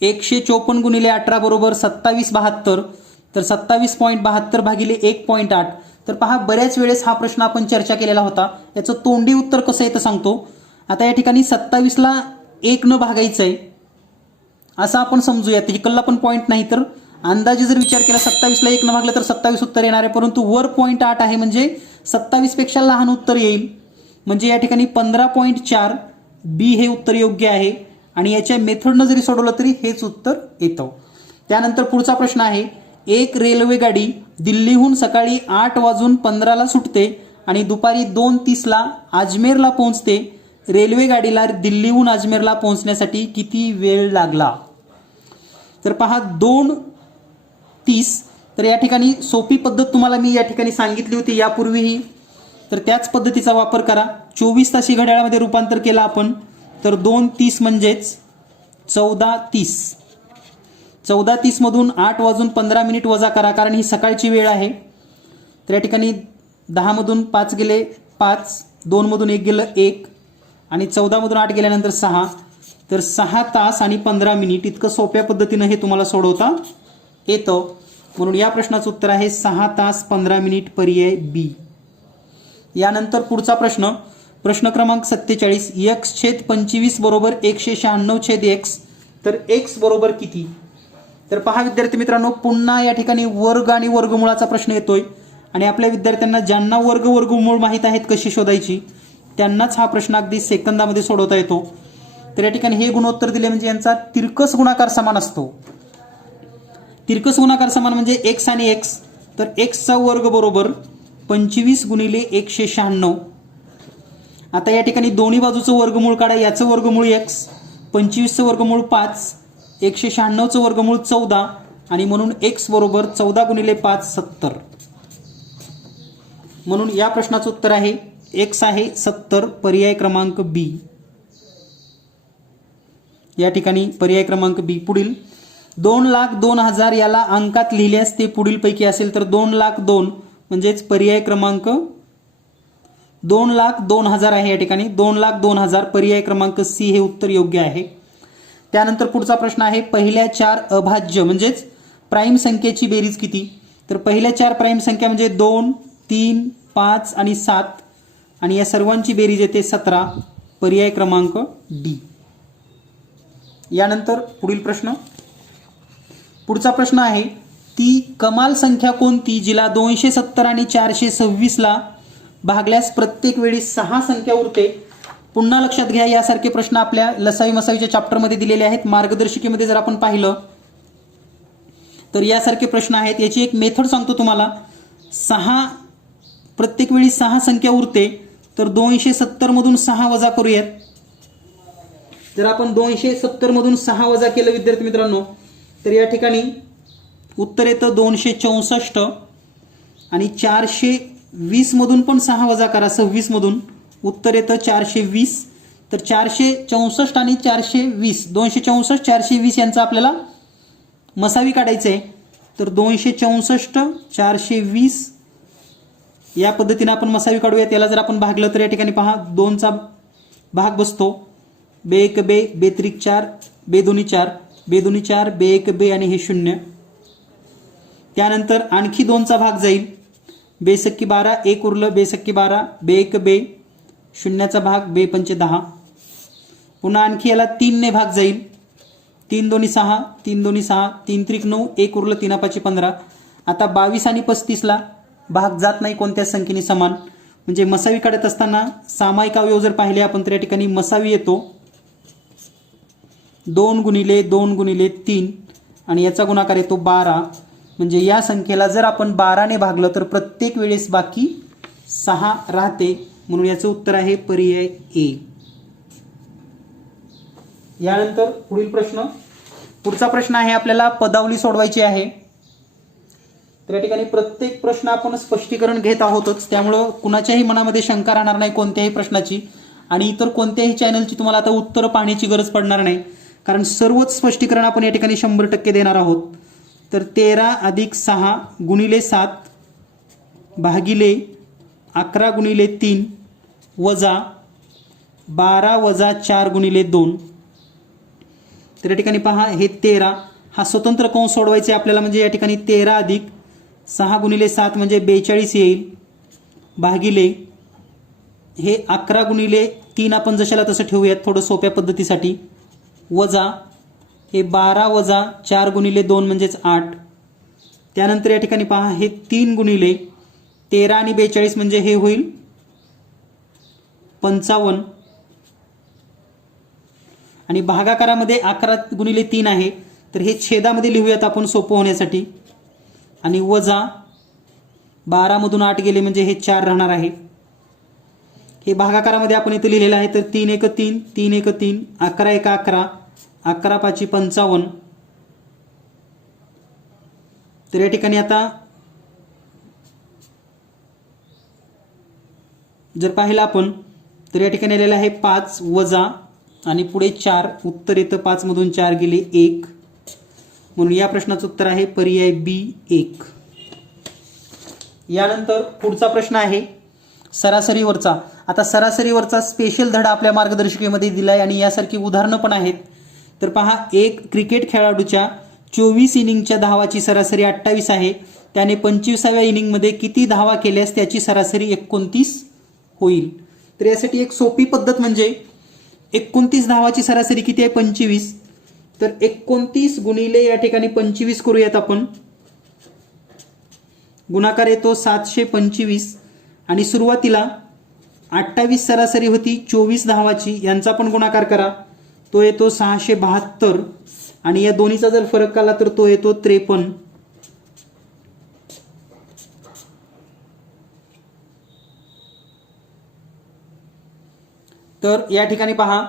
154 गुणिले 18 बरोबर 2772, तर 27.72 भागिले 1.8. तर पहा, बऱ्याच वेळेस हा प्रश्न आपण चर्चा केलेला होता. याचं तोंडी उत्तर कसं येतं सांगतो. आता या ठिकाणी 27ला 1 न भागायचं आहे असं आपण समजूया. त्याची कल्ला पण पॉईंट नाही, तर अंदाजे जर विचार केला 27ला 1 न भागलं तर 27 उत्तर येणार आहे. परंतु वर 0.8 आहे म्हणजे 27 पेक्षा लहान उत्तर येईल. म्हणजे या ठिकाणी 15.4 B हे उत्तर योग्य आहे. आणि याच्या मेथडनं जरी सोडवलं तरी हेच उत्तर येतं. त्यानंतर पुढचा प्रश्न आहे, एक रेल्वे गाडी दिल्लीहून सकाळी 8:15 सुटते आणि दुपारी 2:30 अजमेरला पोहोचते. रेल्वे गाडीला दिल्लीहून अजमेरला पोहोचण्यासाठी किती वेळ लागला. तर पहा, 2:30. तर या ठिकाणी सोपी पद्धत तुम्हाला मी या ठिकाणी सांगितली होती यापूर्वीही, तर त्याच पद्धतीचा वापर करा. 24 तासी घड्याळामध्ये रूपांतर केलं आपण तर 2:30 म्हणजेच 14:30. 14:30 मधून 8:15 वजा करा, कारण ही सकाळची वेळ आहे. तर या ठिकाणी 10 मधून 5 गेले 5, 2 मधून 1 गेलं 1 आणि 14 मधून 8 गेल्यानंतर 6. तर 6 तास आणि 15 मिनिट इतकं सोप्या पद्धतीनं हे तुम्हाला सोडवता येतं. म्हणून या प्रश्नाचं उत्तर आहे 6 तास 15 मिनिट, पर्याय B. यानंतर पुढचा प्रश्न क्रमांक 47, x/25 बरोबर 196/x, तर x बरोबर किती? तर पहा विद्यार्थी मित्रांनो, पुन्हा या ठिकाणी वर्ग आणि वर्गमूळाचा प्रश्न येतोय आणि आपल्या विद्यार्थ्यांना ज्यांना वर्ग वर्गमूळ माहीत आहेत कशी शोधायची त्यांनाच हा प्रश्न अगदी सेकंदामध्ये सोडवता येतो. तर या ठिकाणी हे गुणोत्तर दिले म्हणजे यांचा तिरकस गुणाकार समान असतो. तिरकस गुणाकार समान म्हणजे x आणि x. तर x चा वर्ग बरोबर 25 गुणिले 196. आता या ठिकाणी दोन्ही बाजूचं वर्गमूळ काढा. याचं वर्गमूळ x, 25चं वर्गमूळ 5, 196चं वर्गमूळ 14 आणि म्हणून x बरोबर 14 गुणिले 5 70. म्हणून या प्रश्नाचं उत्तर आहे x आहे 70, पर्याय क्रमांक बी. या ठिकाणी पर्याय क्रमांक बी. पुढील 2,02,000 याला अंकात लिहिल्यास ते पुढील पैकी असेल तर 2,02,000 म्हणजेच पर्याय क्रमांक 2,02,000 आहे. या ठिकाणी 2,02,000 पर्याय क्रमांक सी हे उत्तर योग्य आहे. त्यानंतर पुढचा प्रश्न आहे पहिल्या 4 अभाज्य म्हणजेच प्राईम संख्येची बेरीज किती? तर पहिल्या 4 प्राईम संख्या म्हणजे 2, 3, 5 आणि 7 आणि या सर्वांची बेरीज येते 17, पर्याय क्रमांक डी. यानंतर पुढील प्रश्न, पुढचा प्रश्न आहे ती कमाल संख्या कोणती जिला 270 आणि 426 ला भागल्यास प्रत्येक वेळी 6 संख्या उरते? पुन्हा लक्षात घ्या, यासारखे प्रश्न आपल्या लसावी मसावीच्या चॅप्टरमध्ये दिलेले आहेत. मार्गदर्शिकेमध्ये जर आपण पाहिलं तर यासारखे प्रश्न आहेत. याची एक मेथड सांगतो तुम्हाला. 6 प्रत्येक वेळी 6 संख्या उरते तर 270 मधून 6 वजा करूयात. जर आपण 270 मधून 6 वजा केलं विद्यार्थी मित्रांनो तर या ठिकाणी उत्तर येतं 264 आणि 420 मधून पण 6 वजा करा 26 मधून, उत्तर येतं 420. तर 464 आणि 420, 264 420 यांचा आपल्याला मसावी काढायचं आहे. तर 264 420 या पद्धतीने आपण मसावी काढूया. त्याला जर आपण भागलं तर या ठिकाणी पहा 2चा भाग बसतो. बे 1 बे, बे 3 4, बे 2 4, बे 2 4, बे 1 बे आणि हे 0. त्यानंतर आणखी 2चा भाग जाईल. बे 6 12, 1 उरलं, बे 6 12, बे 1 बे, 0चा भाग, बे 5 10. पुन्हा आणखी याला 3 ने भाग जाईल. 3 2 6, 3 2 6, 3 3 9, 1 उरलं, 3 5 15. आता 22 आणि 35 ला भाग जात नाही कोणत्याच संख्येने समान. म्हणजे मसावी काढत असताना सामायिक अवयव जर पाहिले आपण तर या ठिकाणी मसावी येतो 2 गुणिले 2 गुणिले 3 आणि याचा गुणाकार येतो 12. म्हणजे या संख्येला जर आपण 12 ने भागलं तर प्रत्येक वेळेस बाकी 6 राहते. म्हणून याचं उत्तर आहे पर्याय ए. यानंतर पुढील प्रश्न, पुढचा प्रश्न आहे आपल्याला पदावली सोडवायची आहे. तर या ठिकाणी प्रत्येक प्रश्न आपण स्पष्टीकरण घेत आहोतच, त्यामुळं कुणाच्याही मनामध्ये शंका राहणार नाही कोणत्याही प्रश्नाची. आणि इतर कोणत्याही चॅनलची तुम्हाला आता उत्तरं पाहण्याची गरज पडणार नाही, कारण सर्वच स्पष्टीकरण आपण या ठिकाणी 100% देणार आहोत. तर 13 अधिक 6 गुणिले 7 भागिले 11 गुणिले 3 वजा 12 वजा 4 गुणिले 2. तर या ठिकाणी पहा हे 13 हा स्वतंत्र कंस सोडवायचे आपल्याला. म्हणजे या ठिकाणी 13 अधिक 6 गुणिले 7 म्हणजे 42 येईल, भागिले हे 11 गुणिले 3 आपण जशाला तसं ठेवूयात थोडं सोप्या पद्धतीसाठी, वजा हे 12 वजा 4 गुणिले 2 म्हणजेच 8. त्यानंतर या ठिकाणी पहा हे 3 गुणिले 13 आणि 42 म्हणजे हे होईल 55. आणि भागाकारामध्ये 11 गुणिले 3 आहे तर हे छेदामध्ये लिहूयात आपण सोपं होण्यासाठी. आणि वजा 12 मधून 8 गेले म्हणजे हे 4 राहणार आहे. हे भागाकारामध्ये आपण इथे लिहिलेलं आहे. तर 3 1 3, 3 1 3, 11 1 11, 11 5 55. तर या ठिकाणी आता जर पाहिलं आपण तर या ठिकाणी आलेलं आहे 5 वजा आणि पुढे 4, उत्तर येतं 5 मधून 4 गेले 1. म्हणून या प्रश्नाचं उत्तर आहे पर्याय बी 1. यानंतर पुढचा प्रश्न आहे सरासरीवरचा. आता सरासरीवरचा स्पेशल धडा आपल्या मार्गदर्शिकेमध्ये दिलाय आणि यासारखी उदाहरणं पण आहेत. तर पहा, एक क्रिकेट खेळाडूच्या 24 इनिंगच्या धावाची सरासरी 28 आहे. त्याने 25व्या इनिंगमध्ये किती धावा केल्यास त्याची सरासरी 29 होईल? तर यासाठी एक सोपी पद्धत म्हणजे 29 धावाची सरासरी किती आहे? 25. तर 29 गुणिले या ठिकाणी 25 करूयात आपण. गुणाकार येतो 725 आणि सुरुवातीला 28 सरासरी होती 24 धावाची, यांचा पण गुणाकार करा, तो येतो 672 आणि या दोन्हीचा जर फरक काढला तर तो येतो 53. तर या ठिकाणी पहा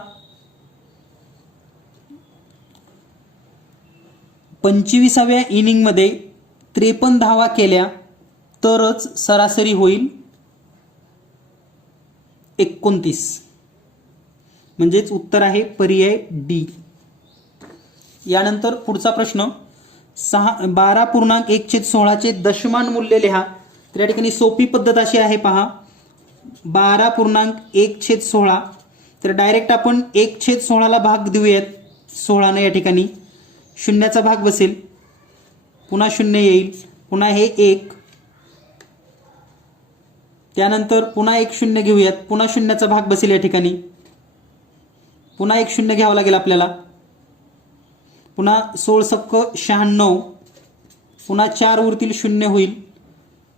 25व्या इनिंगमध्ये 53 धावा केल्या तरच सरासरी होईल 29, म्हणजेच उत्तर आहे पर्याय डी. यानंतर पुढचा प्रश्न 12.1/16 चे दशमान मूल्य लिहा. तर या ठिकाणी सोपी पद्धत अशी आहे पहा, 12.1/16 तर डायरेक्ट आपण 1/16 भाग देऊयात 16 ने. या ठिकाणी शून्याचा भाग बसेल, पुन्हा शून्य येईल, पुन्हा हे 1, त्यानंतर पुन्हा एक शून्य घेऊयात, पुन्हा शून्याचा भाग बसेल, या ठिकाणी पुन्हा एक शून्य घ्यावं लागेल आपल्याला, पुन्हा 16×96, पुन्हा 4 उरतील, शून्य होईल,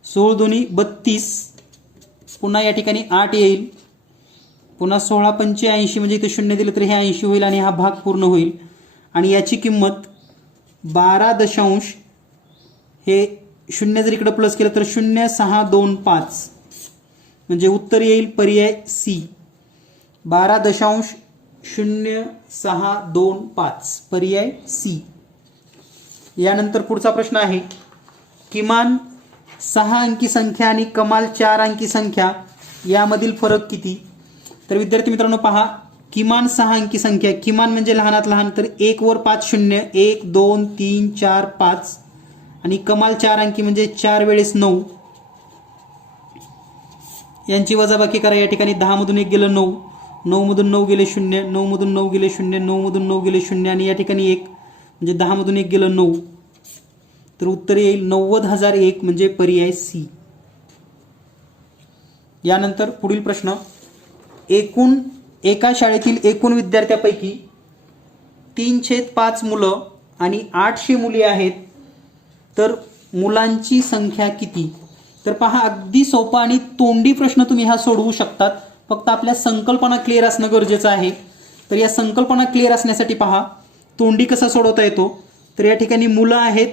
16×2 32, पुन्हा या ठिकाणी 8 येईल, पुन्हा 16×85 म्हणजे इथे शून्य दिलं तर हे 80 होईल आणि हा भाग पूर्ण होईल आणि याची किंमत 12 हे शून्य जर इकडे प्लस केलं तर 0.625 म्हणजे उत्तर येईल पर्याय सी, 12.0625 पर्याय सी. यानंतर पुढचा प्रश्न आहे, किमान 6 अंकी संख्या आणि कमाल 4 अंकी संख्या यामधील फरक किती. तर विद्यार्थी मित्रांनो पहा, किमान 6 अंकी संख्या, किमान म्हणजे लहानात लहान, तर 1 वर 5 शून्य, 1 2 3 4 5 आणि कमाल 4 अंकी म्हणजे 4 वेळेस 9, यांची वजाबाकी करा. या ठिकाणी 10 मधून 1 गेलं 9, 9 मधून 9 गेले 0, 9 मधून 9 गेले 0, 9 मधून 9 गेले 0 आणि या ठिकाणी 1 म्हणजे 10 मधून 1 गेलं 9, तर उत्तर येईल 90,001 म्हणजे पर्याय सी. यानंतर पुढील प्रश्न, एका शाळेतील एकूण विद्यार्थ्यांपैकी 3/5 मुलं आणि 800 मुली आहेत, तर मुलांची संख्या किती. तर पहा, अगदी सोपा आणि तोंडी प्रश्न तुम्ही हा सोडवू शकतात, फक्त आपल्या संकल्पना क्लिअर असणं गरजेचं आहे. तर या संकल्पना क्लिअर असण्यासाठी पहा तोंडी कसा सोडवता येतो. तर या ठिकाणी मुलं आहेत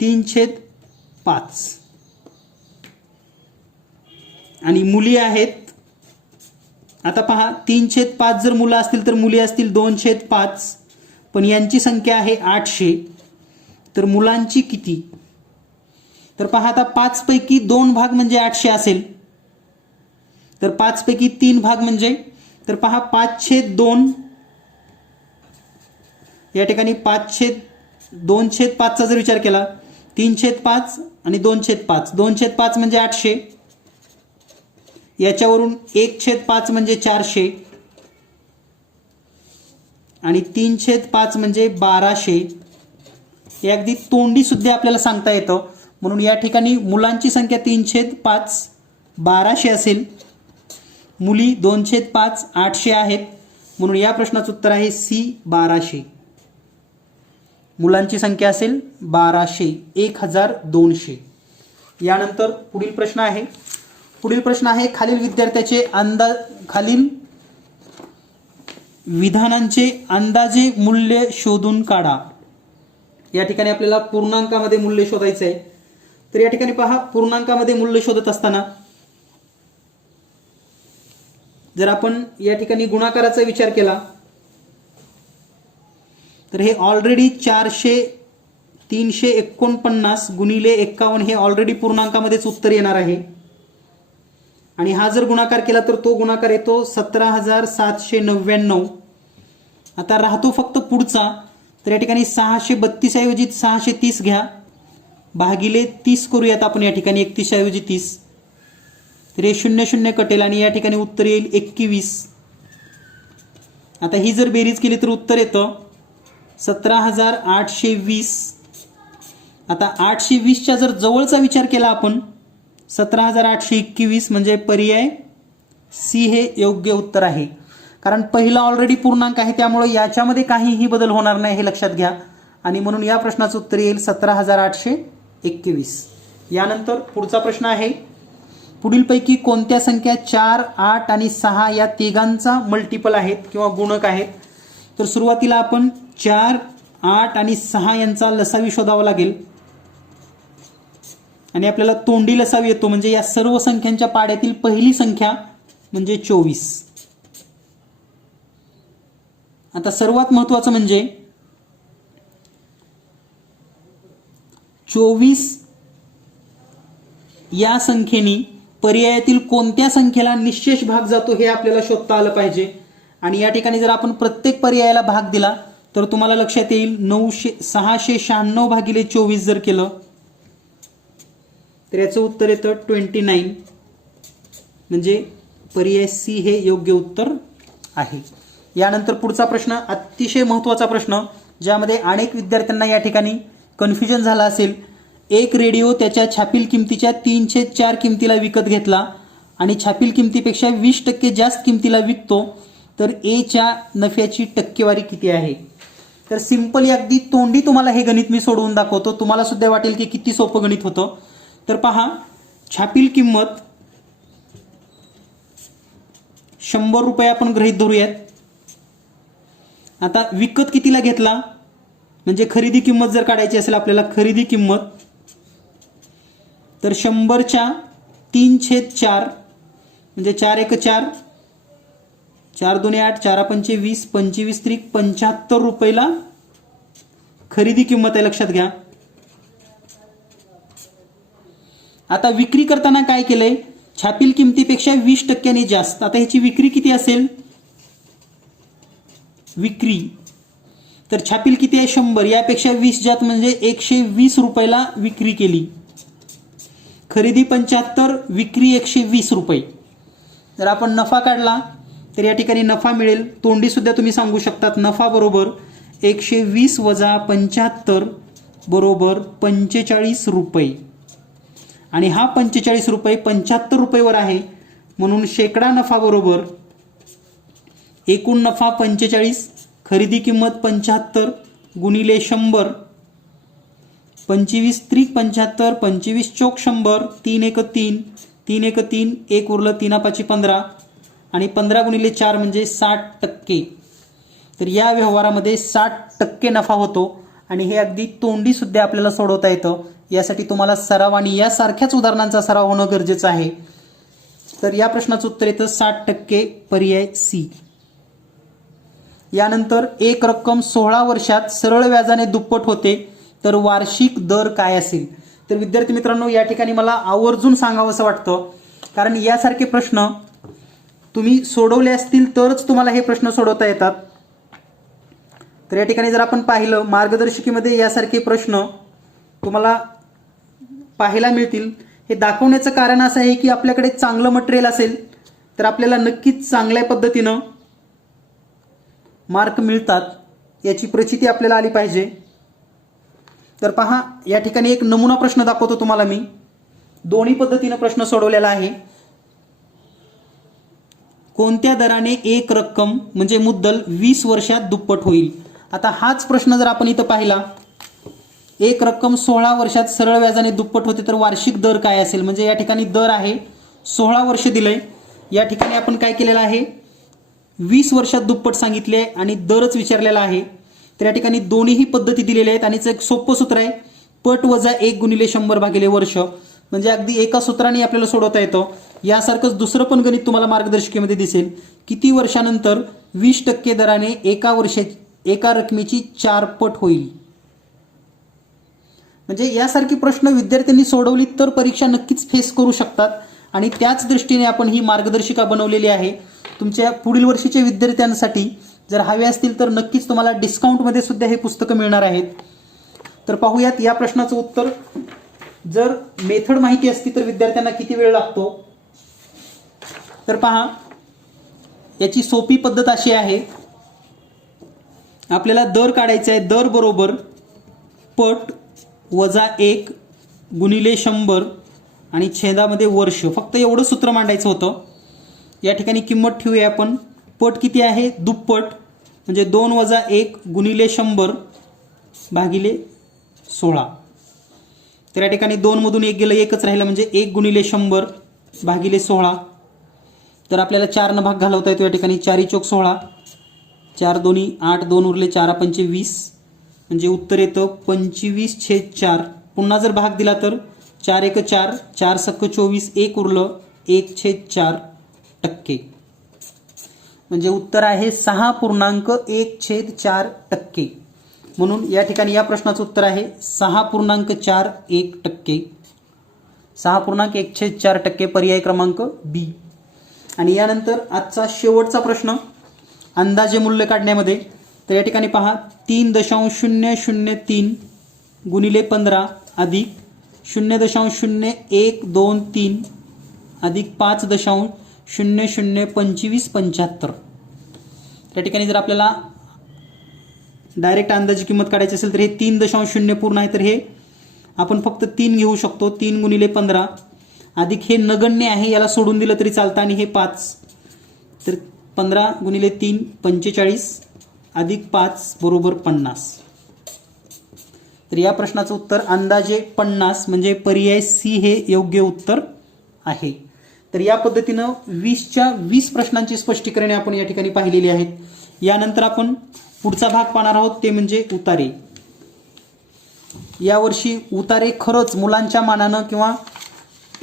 3/5 आणि मुली आहेत, आता पहा 3/5 जर मुलं असतील तर मुली असतील 2/5, पण यांची संख्या आहे 800, तर मुलांची किती. तर पहा आता 5 पैकी 2 भाग म्हणजे 800 असेल, तर 5 पैकी 3 भाग म्हणजे, तर पहा 5/2 या ठिकाणी 2/5चा जर विचार केला, 3/5 आणि 2/5, 2/5 म्हणजे 800, याच्यावरून 1/5 म्हणजे 400 आणि 3/5 म्हणजे 1200. हे अगदी तोंडी सुद्धा आपल्याला सांगता येतं. म्हणून या ठिकाणी मुलांची संख्या 3/5 1200 असेल, मुली 2/5 800 आहेत, म्हणून या प्रश्नाचं उत्तर आहे सी 1200. मुलांची संख्या असेल 1200, 1200. यानंतर पुढील प्रश्न आहे, खालील विधानांचे अंदाजे मूल्य शोधून काढा. या ठिकाणी आपल्याला पूर्णांकामध्ये मूल्य शोधायचं आहे. तर या ठिकाणी पहा, पूर्णांकामध्ये मूल्य शोधत असताना जर आपण या ठिकाणी गुणाकाराचा विचार केला तर हे ऑलरेडी 349 गुणिले 51 हे ऑलरेडी पूर्णांकामध्येच उत्तर येणार आहे आणि हा जर गुणाकार केला तर तो गुणाकार येतो 17,799. आता राहतो फक्त पुढचा. तर या ठिकाणी 632 ऐवजी 630 घ्या, भागिले 30 करूयात आपण. या ठिकाणी 31 ऐवजी 30, तर हे 0 कटेल आणि या ठिकाणी उत्तर येईल 21. आता ही जर बेरीज केली तर उत्तर येतं 17,820. आता 820च्या जर जवळचा विचार केला आपण, 17,821 म्हणजे पर्याय सी हे योग्य उत्तर आहे. कारण पहिला ऑलरेडी पूर्णांक आहे, त्यामुळे याच्यामध्ये काहीही बदल होणार नाही हे लक्षात घ्या. आणि म्हणून या प्रश्नाचं उत्तर येईल 17,821. यानंतर पुढचा प्रश्न आहे, पुढीलपैकी कोणत्या संख्या 4, 8 आणि 6 या तिघांचा मल्टिपल आहेत किंवा गुणक आहेत. तर सुरुवातीला आपण 4, 8 आणि 6 यांचा लसावी शोधावा लागेल. आणि आपल्याला तोंडी लसावी येतो, म्हणजे या सर्व संख्यांच्या पाड्यातील पहिली संख्या म्हणजे 24. आता सर्वात महत्त्वाचं म्हणजे 24 या संख्येने पर्यायातील कोणत्या संख्येला निश्चेष भाग जातो हे आपल्याला शोधता आलं पाहिजे. आणि या ठिकाणी जर आपण प्रत्येक पर्यायाला भाग दिला तर तुम्हाला लक्षात येईल 696 भागिले 24 जर केलं तर याचं उत्तर येतं 29. म्हणजे पर्याय सी हे योग्य उत्तर आहे. यानंतर पुढचा प्रश्न अतिशय महत्त्वाचा प्रश्न, ज्यामध्ये अनेक विद्यार्थ्यांना या ठिकाणी कन्फ्युजन झालं असेल. एक रेडिओ त्याच्या छापील किमतीच्या 3/4 किमतीला विकत घेतला आणि छापील किमतीपेक्षा 20% जास्त किमतीला विकतो, तर एच्या नफ्याची टक्केवारी किती आहे. तर सिंपली अगदी तोंडी तुम्हाला हे गणित मी सोडवून दाखवतो, तुम्हाला सुद्धा वाटेल की किती सोपं गणित होतं. तर पहा, छापील किंमत 100 रुपये आपण गृहीत धरूयात. आता विकत कितीला घेतला, म्हणजे खरेदी किंमत जर काढायची असेल आपल्याला, खरेदी किंमत तर 100च्या 3/4 म्हणजे 4 × 4, 4 × 2 = 8, 4 × 5 = 20, 25 × 3 = 75 रुपयाला खरेदी किंमत आहे, लक्षात घ्या. आता विक्री करताना काय केलंय, छापील किमतीपेक्षा 20% जास्त. आता ह्याची विक्री किती असेल, विक्री तर छापील किती आहे 100, यापेक्षा 20 जास्त म्हणजे 120 रुपयाला विक्री केली. खरेदी 75, विक्री 120 रुपये. जर आपण नफा काढला तर या ठिकाणी नफा मिळेल, तोंडी सुद्धा तुम्ही सांगू शकतात, नफा बरोबर 120 वजा 75 बरोबर 45 रुपये. आणि हा 45 रुपये 75 रुपयेवर आहे, म्हणून शेकडा नफा बरोबर एकूण नफा 45, खरेदी किंमत 75 गुणिले 100, 25 × 3 = 75, 25 × 4 = 100, 3 × 1 = 3, 3 × 1 = 3, 1 उरलं, 3 × 5 = 15 आणि 15 गुणिले 4 म्हणजे 60%. तर या व्यवहारामध्ये 60% नफा होतो. आणि हे अगदी तोंडी सुद्धा आपल्याला सोडवता येतं. यासाठी तुम्हाला सराव आणि यासारख्याच उदाहरणांचा सराव होणं गरजेचं आहे. तर या प्रश्नाचं उत्तर येतं 60%, पर्याय सी. यानंतर एक रक्कम 16 वर्षात सरळ व्याजाने दुप्पट होते, तर वार्षिक दर काय असेल. तर विद्यार्थी मित्रांनो, या ठिकाणी मला आवर्जून सांगावंसं वाटतं, कारण यासारखे प्रश्न तुम्ही सोडवले असतील तरच तुम्हाला हे प्रश्न सोडवता येतात. तर या ठिकाणी जर आपण पाहिलं, मार्गदर्शिकेमध्ये यासारखे प्रश्न तुम्हाला पाहायला मिळतील. हे दाखवण्याचं कारण असं आहे की आपल्याकडे चांगलं मटेरियल असेल तर आपल्याला नक्कीच चांगल्या पद्धतीनं मार्क मिळतात, याची प्रचिती आपल्याला आली पाहिजे. तर पहा, या ठिकाणी एक नमुना प्रश्न दाखवतो तुम्हाला मी. दोन्ही पद्धतीनं प्रश्न सोडवलेला आहे. कोणत्या दराने एक रक्कम म्हणजे मुद्दल 20 वर्षात दुप्पट होईल. आता हाच प्रश्न जर आपण इथं पाहिला, एक रक्कम 16 वर्षात सरळ व्याजाने दुप्पट होते, तर वार्षिक दर काय असेल. म्हणजे या ठिकाणी दर आहे 16 वर्ष दिलंय, या ठिकाणी आपण काय केलेलं आहे 20 वर्षात दुप्पट सांगितले आणि दरच विचारलेला आहे. तर या ठिकाणी दोन्हीही पद्धती दिलेल्या आहेत आणि एक सोपं सूत्र आहे, पट वजा 1 गुणिले 100 भागिले वर्ष. म्हणजे अगदी एका सूत्राने आपल्याला सोडवता येतं. यासारखंच दुसरं पण गणित तुम्हाला मार्गदर्शिकेमध्ये दिसेल. किती वर्षानंतर 20% दराने एका रकमेची 4 पट होईल. म्हणजे यासारखी प्रश्न विद्यार्थ्यांनी सोडवली तर परीक्षा नक्कीच फेस करू शकतात. आणि त्याच दृष्टीने आपण ही मार्गदर्शिका बनवलेली आहे. तुमच्या पुढील वर्षीच्या विद्यार्थ्यांसाठी जर हवे असतील तर नक्कीच तुम्हाला डिस्काउंटमध्ये सुद्धा हे पुस्तकं मिळणार आहेत. तर पाहूयात या प्रश्नाचं उत्तर. जर मेथड माहिती असती तर विद्यार्थ्यांना किती वेळ लागतो. तर पहा, याची सोपी पद्धत अशी आहे, आपल्याला दर काढायचा आहे. दर बरोबर पट वजा 1 गुणिले 100 आणि छेदामध्ये वर्ष. फक्त एवढं सूत्र मांडायचं होतं. या ठिकाणी किंमत ठेवूया आपण पट किती आहे? दुप्पट, म्हणजे 2 वजा 1 गुणिले 100 भागिले 16. तर या ठिकाणी 2 मधून 1 गेलं, 1च राहिलं, म्हणजे 1 गुणिले 100 भागिले 16. तर आपल्याला 4 न भाग घालवता येतो. या ठिकाणी 4 चोक 16, 4 दोन्ही 8, 2 उरले, 4 पंचे 20, म्हणजे उत्तर येतं 25/4. पुन्हा जर भाग दिला तर 4 एक 4, 4 सक 24, 1 उरलं, 1/4%. म्हणजे उत्तर आहे 6.1/4%. म्हणून या ठिकाणी या प्रश्नाचं उत्तर आहे 6.41%. 6.1/4%, पर्याय क्रमांक बी. आणि यानंतर आजचा शेवटचा प्रश्न अंदाजे मूल्य काढण्यामध्ये. तर या ठिकाणी पहा, 3.003 गुणिले 15 अधिक 0.0123 अधिक 5.002575. या ठिकाणी जर आपल्याला डायरेक्ट अंदाजी किंमत काढायची असेल तर हे 3.0 पूर्ण आहे, तर हे आपण फक्त 3 घेऊ शकतो. 3 गुणिले 15 अधिक हे नगण्य आहे, याला सोडून दिलं तरी चालतं, आणि हे 5. तर 15 गुणिले 3 45 अधिक 5 बरोबर 50. तर या प्रश्नाचं उत्तर अंदाजे 50, म्हणजे पर्याय सी हे योग्य उत्तर आहे. तर या पद्धतीनं 20च्या 20 प्रश्नांची स्पष्टीकरणे आपण या ठिकाणी पाहिलेली आहेत. यानंतर आपण पुढचा भाग पाहणार आहोत, ते म्हणजे उतारे. यावर्षी उतारे खरंच मुलांच्या मानानं किंवा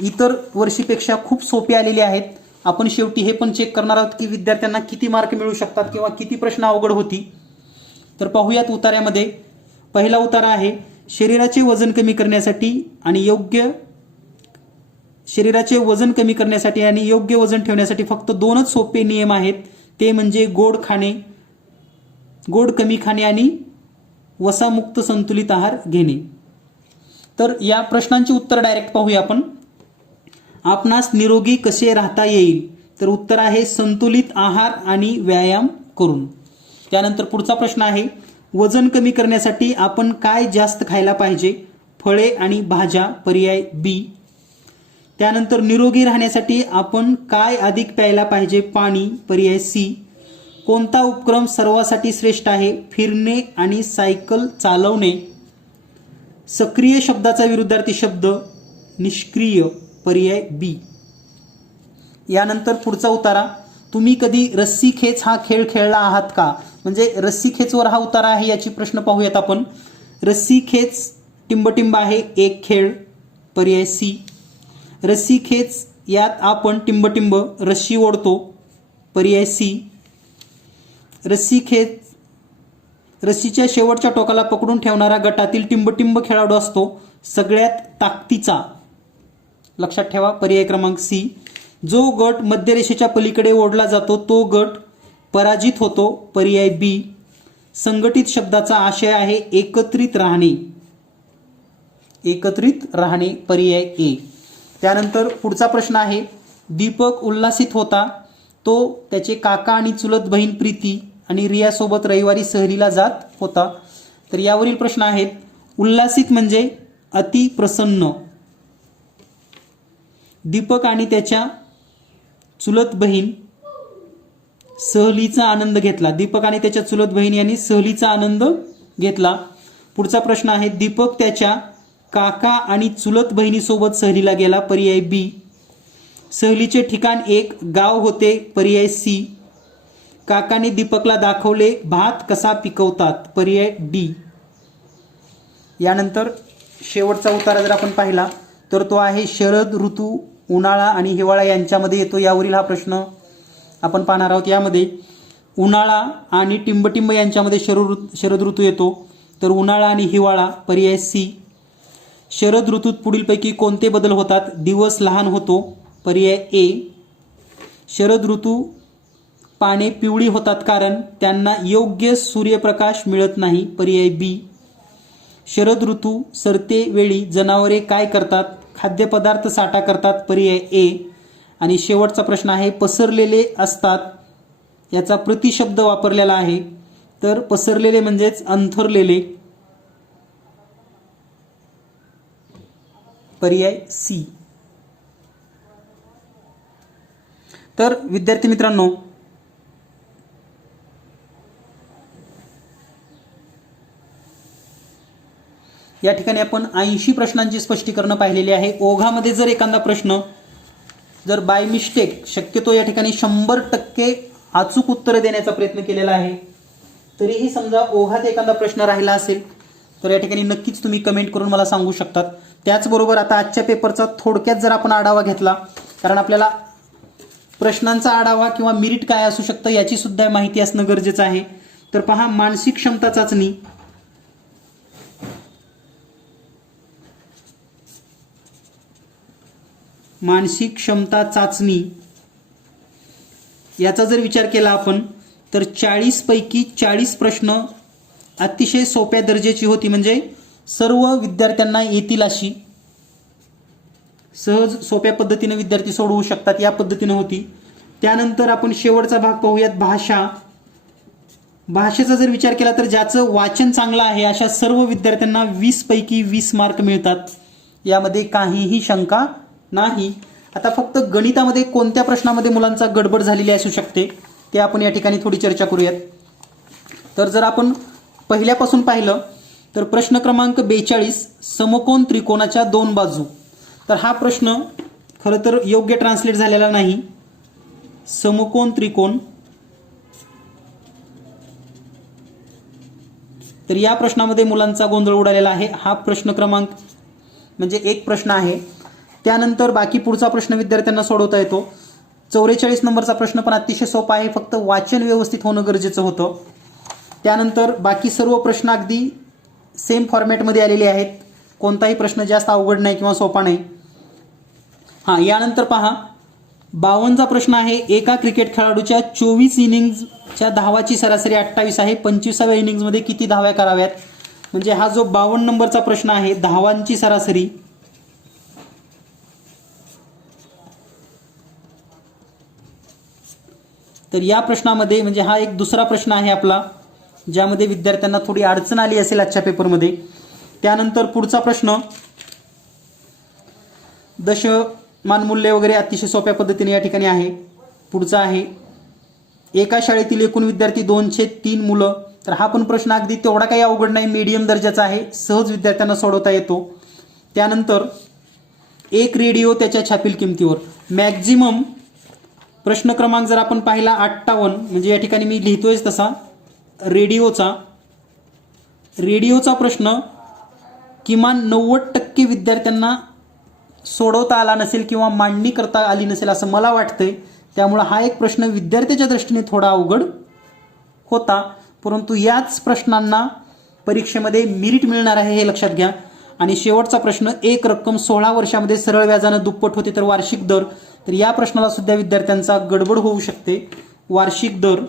इतर वर्षीपेक्षा खूप सोपे आलेले आहेत. आपण शेवटी हे पण चेक करणार आहोत की विद्यार्थ्यांना किती मार्क मिळू शकतात किंवा किती प्रश्न अवघड होती. तर पाहूयात उतार्यामध्ये. पहिला उतारा आहे, शरीराचे वजन कमी करण्यासाठी आणि योग्य वजन ठेवण्यासाठी फक्त 2च सोपे नियम आहेत. ते म्हणजे गोड कमी खाणे आणि वसामुक्त संतुलित आहार घेणे. तर या प्रश्नांची उत्तर डायरेक्ट पाहूया आपण. आपणास निरोगी कसे राहता येईल? तर उत्तर आहे संतुलित आहार आणि व्यायाम करून. त्यानंतर पुढचा प्रश्न आहे, वजन कमी करण्यासाठी आपण काय जास्त खायला पाहिजे? फळे आणि भाज्या, पर्याय बी. त्यानंतर निरोगी राहण्यासाठी आपण काय अधिक प्यायला पाहिजे? पाणी, पर्याय सी. कोणता उपक्रम सर्वांसाठी श्रेष्ठ आहे? फिरणे आणि सायकल चालवणे. सक्रिय शब्दाचा विरुद्धार्थी शब्द निष्क्रिय, पर्याय बी. यानंतर पुढचा उतारा, तुम्ही कधी रस्सी खेच हा खेळ खेळला आहात का? म्हणजे रस्सी खेचवर हा उतारा आहे. याची प्रश्न पाहूयात आपण. रस्सी खेच टिंबटिंब आहे, एक खेळ, पर्याय सी. रस्सी खेच यात आपण टिंबटिंब रस्सी ओढतो, पर्याय सी. रस्सी खेच रस्सीच्या शेवटच्या टोकाला पकडून ठेवणारा गटातील टिंबटिंब खेळाडू असतो सगळ्यात ताकदीचा, लक्षात ठेवा, पर्याय क्रमांक सी. जो गट मध्यरेषेच्या पलीकडे ओढला जातो तो गट पराजित होतो, पर्याय बी. संघटित शब्दाचा आशय आहे एकत्रित राहणे, पर्याय ए. त्यानंतर पुढचा प्रश्न आहे, दीपक उल्हासित होता. तो त्याचे काका आणि चुलत बहीण प्रीती आणि रियासोबत रविवारी सहलीला जात होता. तर यावरील प्रश्न आहेत, उल्हासित म्हणजे अति प्रसन्न. दीपक आणि त्याच्या चुलत बहीण सहलीचा आनंद घेतला. दीपक आणि त्याच्या चुलत बहीण यांनी सहलीचा आनंद घेतला. पुढचा प्रश्न आहे, दीपक त्याच्या काका आणि चुलत बहिणीसोबत सहलीला गेला, पर्याय बी. सहलीचे ठिकाण एक गाव होते, पर्याय सी. काकाने दीपकला दाखवले भात कसा पिकवतात, पर्याय डी. यानंतर शेवटचा उतारा जर आपण पाहिला तर तो आहे शरद ऋतू, उन्हाळा आणि हिवाळा यांच्यामध्ये येतो. यावरील हा प्रश्न आपण पाहणार आहोत. यामध्ये उन्हाळा आणि टिंबटिंब यांच्यामध्ये शरद ऋतू येतो. तर उन्हाळा आणि हिवाळा, पर्याय सी. शरद ऋतूत पुढीलपैकी कोणते बदल होतात? दिवस लहान होतो, पर्याय ए. शरद ऋतू पाने पिवळी होतात कारण त्यांना योग्य सूर्यप्रकाश मिळत नाही, पर्याय बी. शरद ऋतू सरते वेळी जनावरे काय करतात? खाद्यपदार्थ साठा करतात, पर्याय ए. आणि शेवटचा प्रश्न आहे, पसरलेले असतात याचा प्रतिशब्द वापरलेला आहे. तर पसरलेले म्हणजेच अंथरलेले, पर्याय सी. तर विद्यार्थी मित्रांनो, या ठिकाणी आपण 80 प्रश्नांची स्पष्टीकरण पाहिलेली आहे. ओघामध्ये जर एखादा प्रश्न जर बाय मिस्टेक, शक्यतो या ठिकाणी 100% अचूक उत्तर देण्याचा प्रयत्न केलेला आहे, तरीही समजा ओघात एखादा प्रश्न राहिला असेल तर या ठिकाणी नक्कीच तुम्ही कमेंट करून मला सांगू शकतात. त्याचबरोबर आता आजच्या पेपरचा थोडक्यात जर आपण आढावा घेतला, कारण आपल्याला प्रश्नांचा आढावा किंवा मेरिट काय असू शकतं याची सुद्धा माहिती असणं गरजेचं आहे. तर पहा, मानसिक क्षमता चाचणी, मानसिक क्षमता चाचणी याचा जर विचार केला आपण तर 40 पैकी 40 प्रश्न अतिशय सोप्या दर्जाची होती, म्हणजे सर्व विद्यार्थ्यांना येतील अशी, सहज सोप्या पद्धतीने विद्यार्थी सोडवू शकतात या पद्धतीने होती. त्यानंतर आपण शेवटचा भाग पाहूयात, भाषा. भाषेचा जर विचार केला तर ज्याचं वाचन चांगलं आहे अशा सर्व विद्यार्थ्यांना 20 पैकी 20 मार्क मिळतात, यामध्ये काहीही शंका नाही. आता फक्त गणितामध्ये कोणत्या प्रश्नामध्ये मुलांचा गडबड झालेली असू शकते ते आपण या ठिकाणी थोडी चर्चा करूयात. तर जर आपण पहिल्यापासून पाहिलं तर प्रश्न क्रमांक 42, समकोन त्रिकोणाच्या 2 बाजू. तर हा प्रश्न खरं तर योग्य ट्रान्सलेट झालेला नाही. समकोन त्रिकोण, तर या प्रश्नामध्ये मुलांचा गोंधळ उडालेला आहे. हा प्रश्न क्रमांक म्हणजे एक प्रश्न आहे. त्यानंतर बाकी पुढचा प्रश्न विद्यार्थ्यांना सोडवता येतो. 44 नंबरचा प्रश्न पण अतिशय सोपा आहे, फक्त वाचन व्यवस्थित होणं गरजेचं होतं. त्यानंतर बाकी सर्व प्रश्न अगदी सेम फॉर्मॅटमध्ये आलेले आहेत, कोणताही प्रश्न जास्त अवघड नाही किंवा सोपा नाही. हां, यानंतर पहा 52चा प्रश्न आहे, एका क्रिकेट खेळाडूच्या 24 इनिंग्जच्या धावाची सरासरी 28 आहे, 25व्या इनिंग्जमध्ये किती धाव्या कराव्यात. म्हणजे हा जो 52 नंबरचा प्रश्न आहे, धावांची सरासरी, तर या प्रश्नामध्ये म्हणजे हा एक दुसरा प्रश्न आहे आपला, ज्यामध्ये विद्यार्थ्यांना थोडी अडचण आली असेल आजच्या पेपरमध्ये. त्यानंतर पुढचा प्रश्न, दशमान मूल्य वगैरे अतिशय सोप्या पद्धतीने या ठिकाणी आहे. पुढचा आहे, एका शाळेतील एकूण विद्यार्थी 203 मुलं. तर हा पण प्रश्न अगदी तेवढा काही अवघड नाही, मीडियम दर्जाचा आहे, सहज विद्यार्थ्यांना सोडवता येतो. त्यानंतर एक रेडिओ त्याच्या छापील किमतीवर, मॅक्झिमम प्रश्न क्रमांक जर आपण पाहिला 58, म्हणजे या ठिकाणी मी लिहितोयच तसा, रेडिओचा प्रश्न किमान 90% विद्यार्थ्यांना सोडवता आला नसेल किंवा मांडणी करता आली नसेल असं मला वाटतंय. त्यामुळे हा एक प्रश्न विद्यार्थ्याच्या दृष्टीने थोडा अवघड होता, परंतु याच प्रश्नांना परीक्षेमध्ये मेरिट मिळणार आहे हे लक्षात घ्या. आणि शेवटचा प्रश्न, एक रक्कम 16 वर्षामध्ये सरळ व्याजानं दुप्पट होते तर वार्षिक दर. तर या प्रश्नाला सुद्धा विद्यार्थ्यांचा गडबड होऊ शकते. वार्षिक दर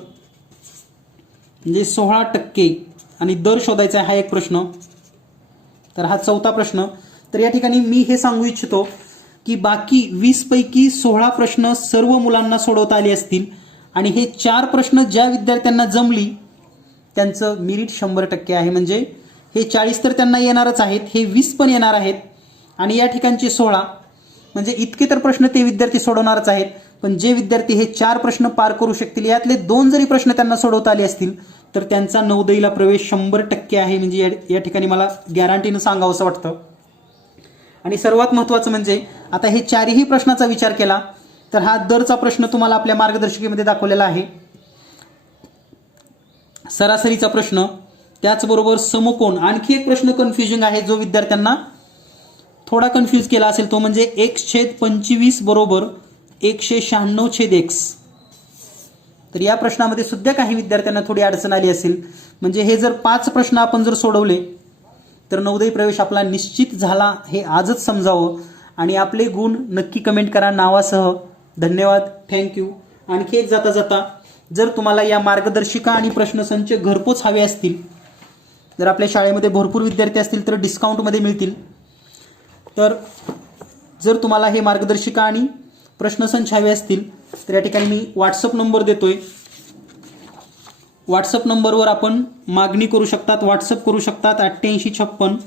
म्हणजे 16% आणि दर शोधायचा आहे हा एक प्रश्न. तर हा चौथा प्रश्न. तर या ठिकाणी मी हे सांगू इच्छितो की बाकी 20 पैकी 16 प्रश्न सर्व मुलांना सोडवता आले असतील आणि हे 4 प्रश्न ज्या विद्यार्थ्यांना जमली त्यांचं मेरिट 100% आहे. म्हणजे हे 40 तर त्यांना येणारच आहेत, हे 20 पण येणार आहेत आणि या ठिकाणचे 16, म्हणजे इतके तर प्रश्न ते विद्यार्थी सोडवणारच आहेत. पण जे विद्यार्थी हे 4 प्रश्न पार करू शकतील, यातले 2 जरी प्रश्न त्यांना सोडवता आले असतील तर त्यांचा नवोदयला प्रवेश 100% आहे. म्हणजे या ठिकाणी मला गॅरंटीनं सांगावं असं वाटतं. आणि सर्वात महत्त्वाचं म्हणजे आता हे 4ही प्रश्नाचा विचार केला तर हा दरचा प्रश्न तुम्हाला आपल्या मार्गदर्शिकेमध्ये दाखवलेला आहे. सरासरीचा प्रश्न, त्याचबरोबर समकोन. आणखी एक प्रश्न कन्फ्युजिंग आहे जो विद्यार्थ्यांना थोडा कन्फ्यूज केला असेल, तो म्हणजे x/25 बरोबर 196/x. तर या प्रश्नामध्ये सुद्धा काही विद्यार्थ्यांना थोडी अडचण आली असेल. म्हणजे हे जर 5 प्रश्न आपण जर सोडवले तर नवोदय प्रवेश आपला निश्चित झाला हे आजच समजावं. आणि आपले गुण नक्की कमेंट करा नावासह. धन्यवाद, थँक्यू. आणखी एक जाता जाता, जर तुम्हाला या मार्गदर्शिका आणि प्रश्नसंच घरपोच हवे असतील, जर आपल्या शाळेमध्ये भरपूर विद्यार्थी असतील तर डिस्काउंटमध्ये मिळतील. तर जर तुम्हाला हे मार्गदर्शिका आणि प्रश्नसंच हवे असतील तर या ठिकाणी मी व्हॉट्सअप नंबर देतोय. व्हॉट्सअप नंबरवर आपण मागणी करू शकतात, व्हॉट्सअप करू शकतात. 8856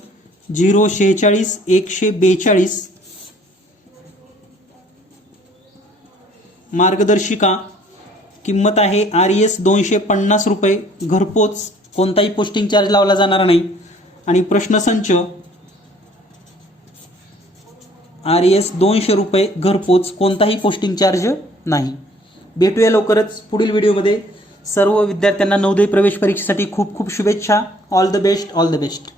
046 142. मार्गदर्शिका किंमत आहे RES 250 रुपये, घरपोच, कोणताही पोस्टिंग चार्ज लावला जाणार नाही. आणि प्रश्नसंच RES 200 रुपये घरपोच, कोणताही पोस्टिंग चार्ज नाही. भेटूया लवकरच पुढील व्हिडिओमध्ये. सर्व विद्यार्थ्यांना नवोदय प्रवेश परीक्षेसाठी खूप खूप शुभेच्छा. All the best, all the best.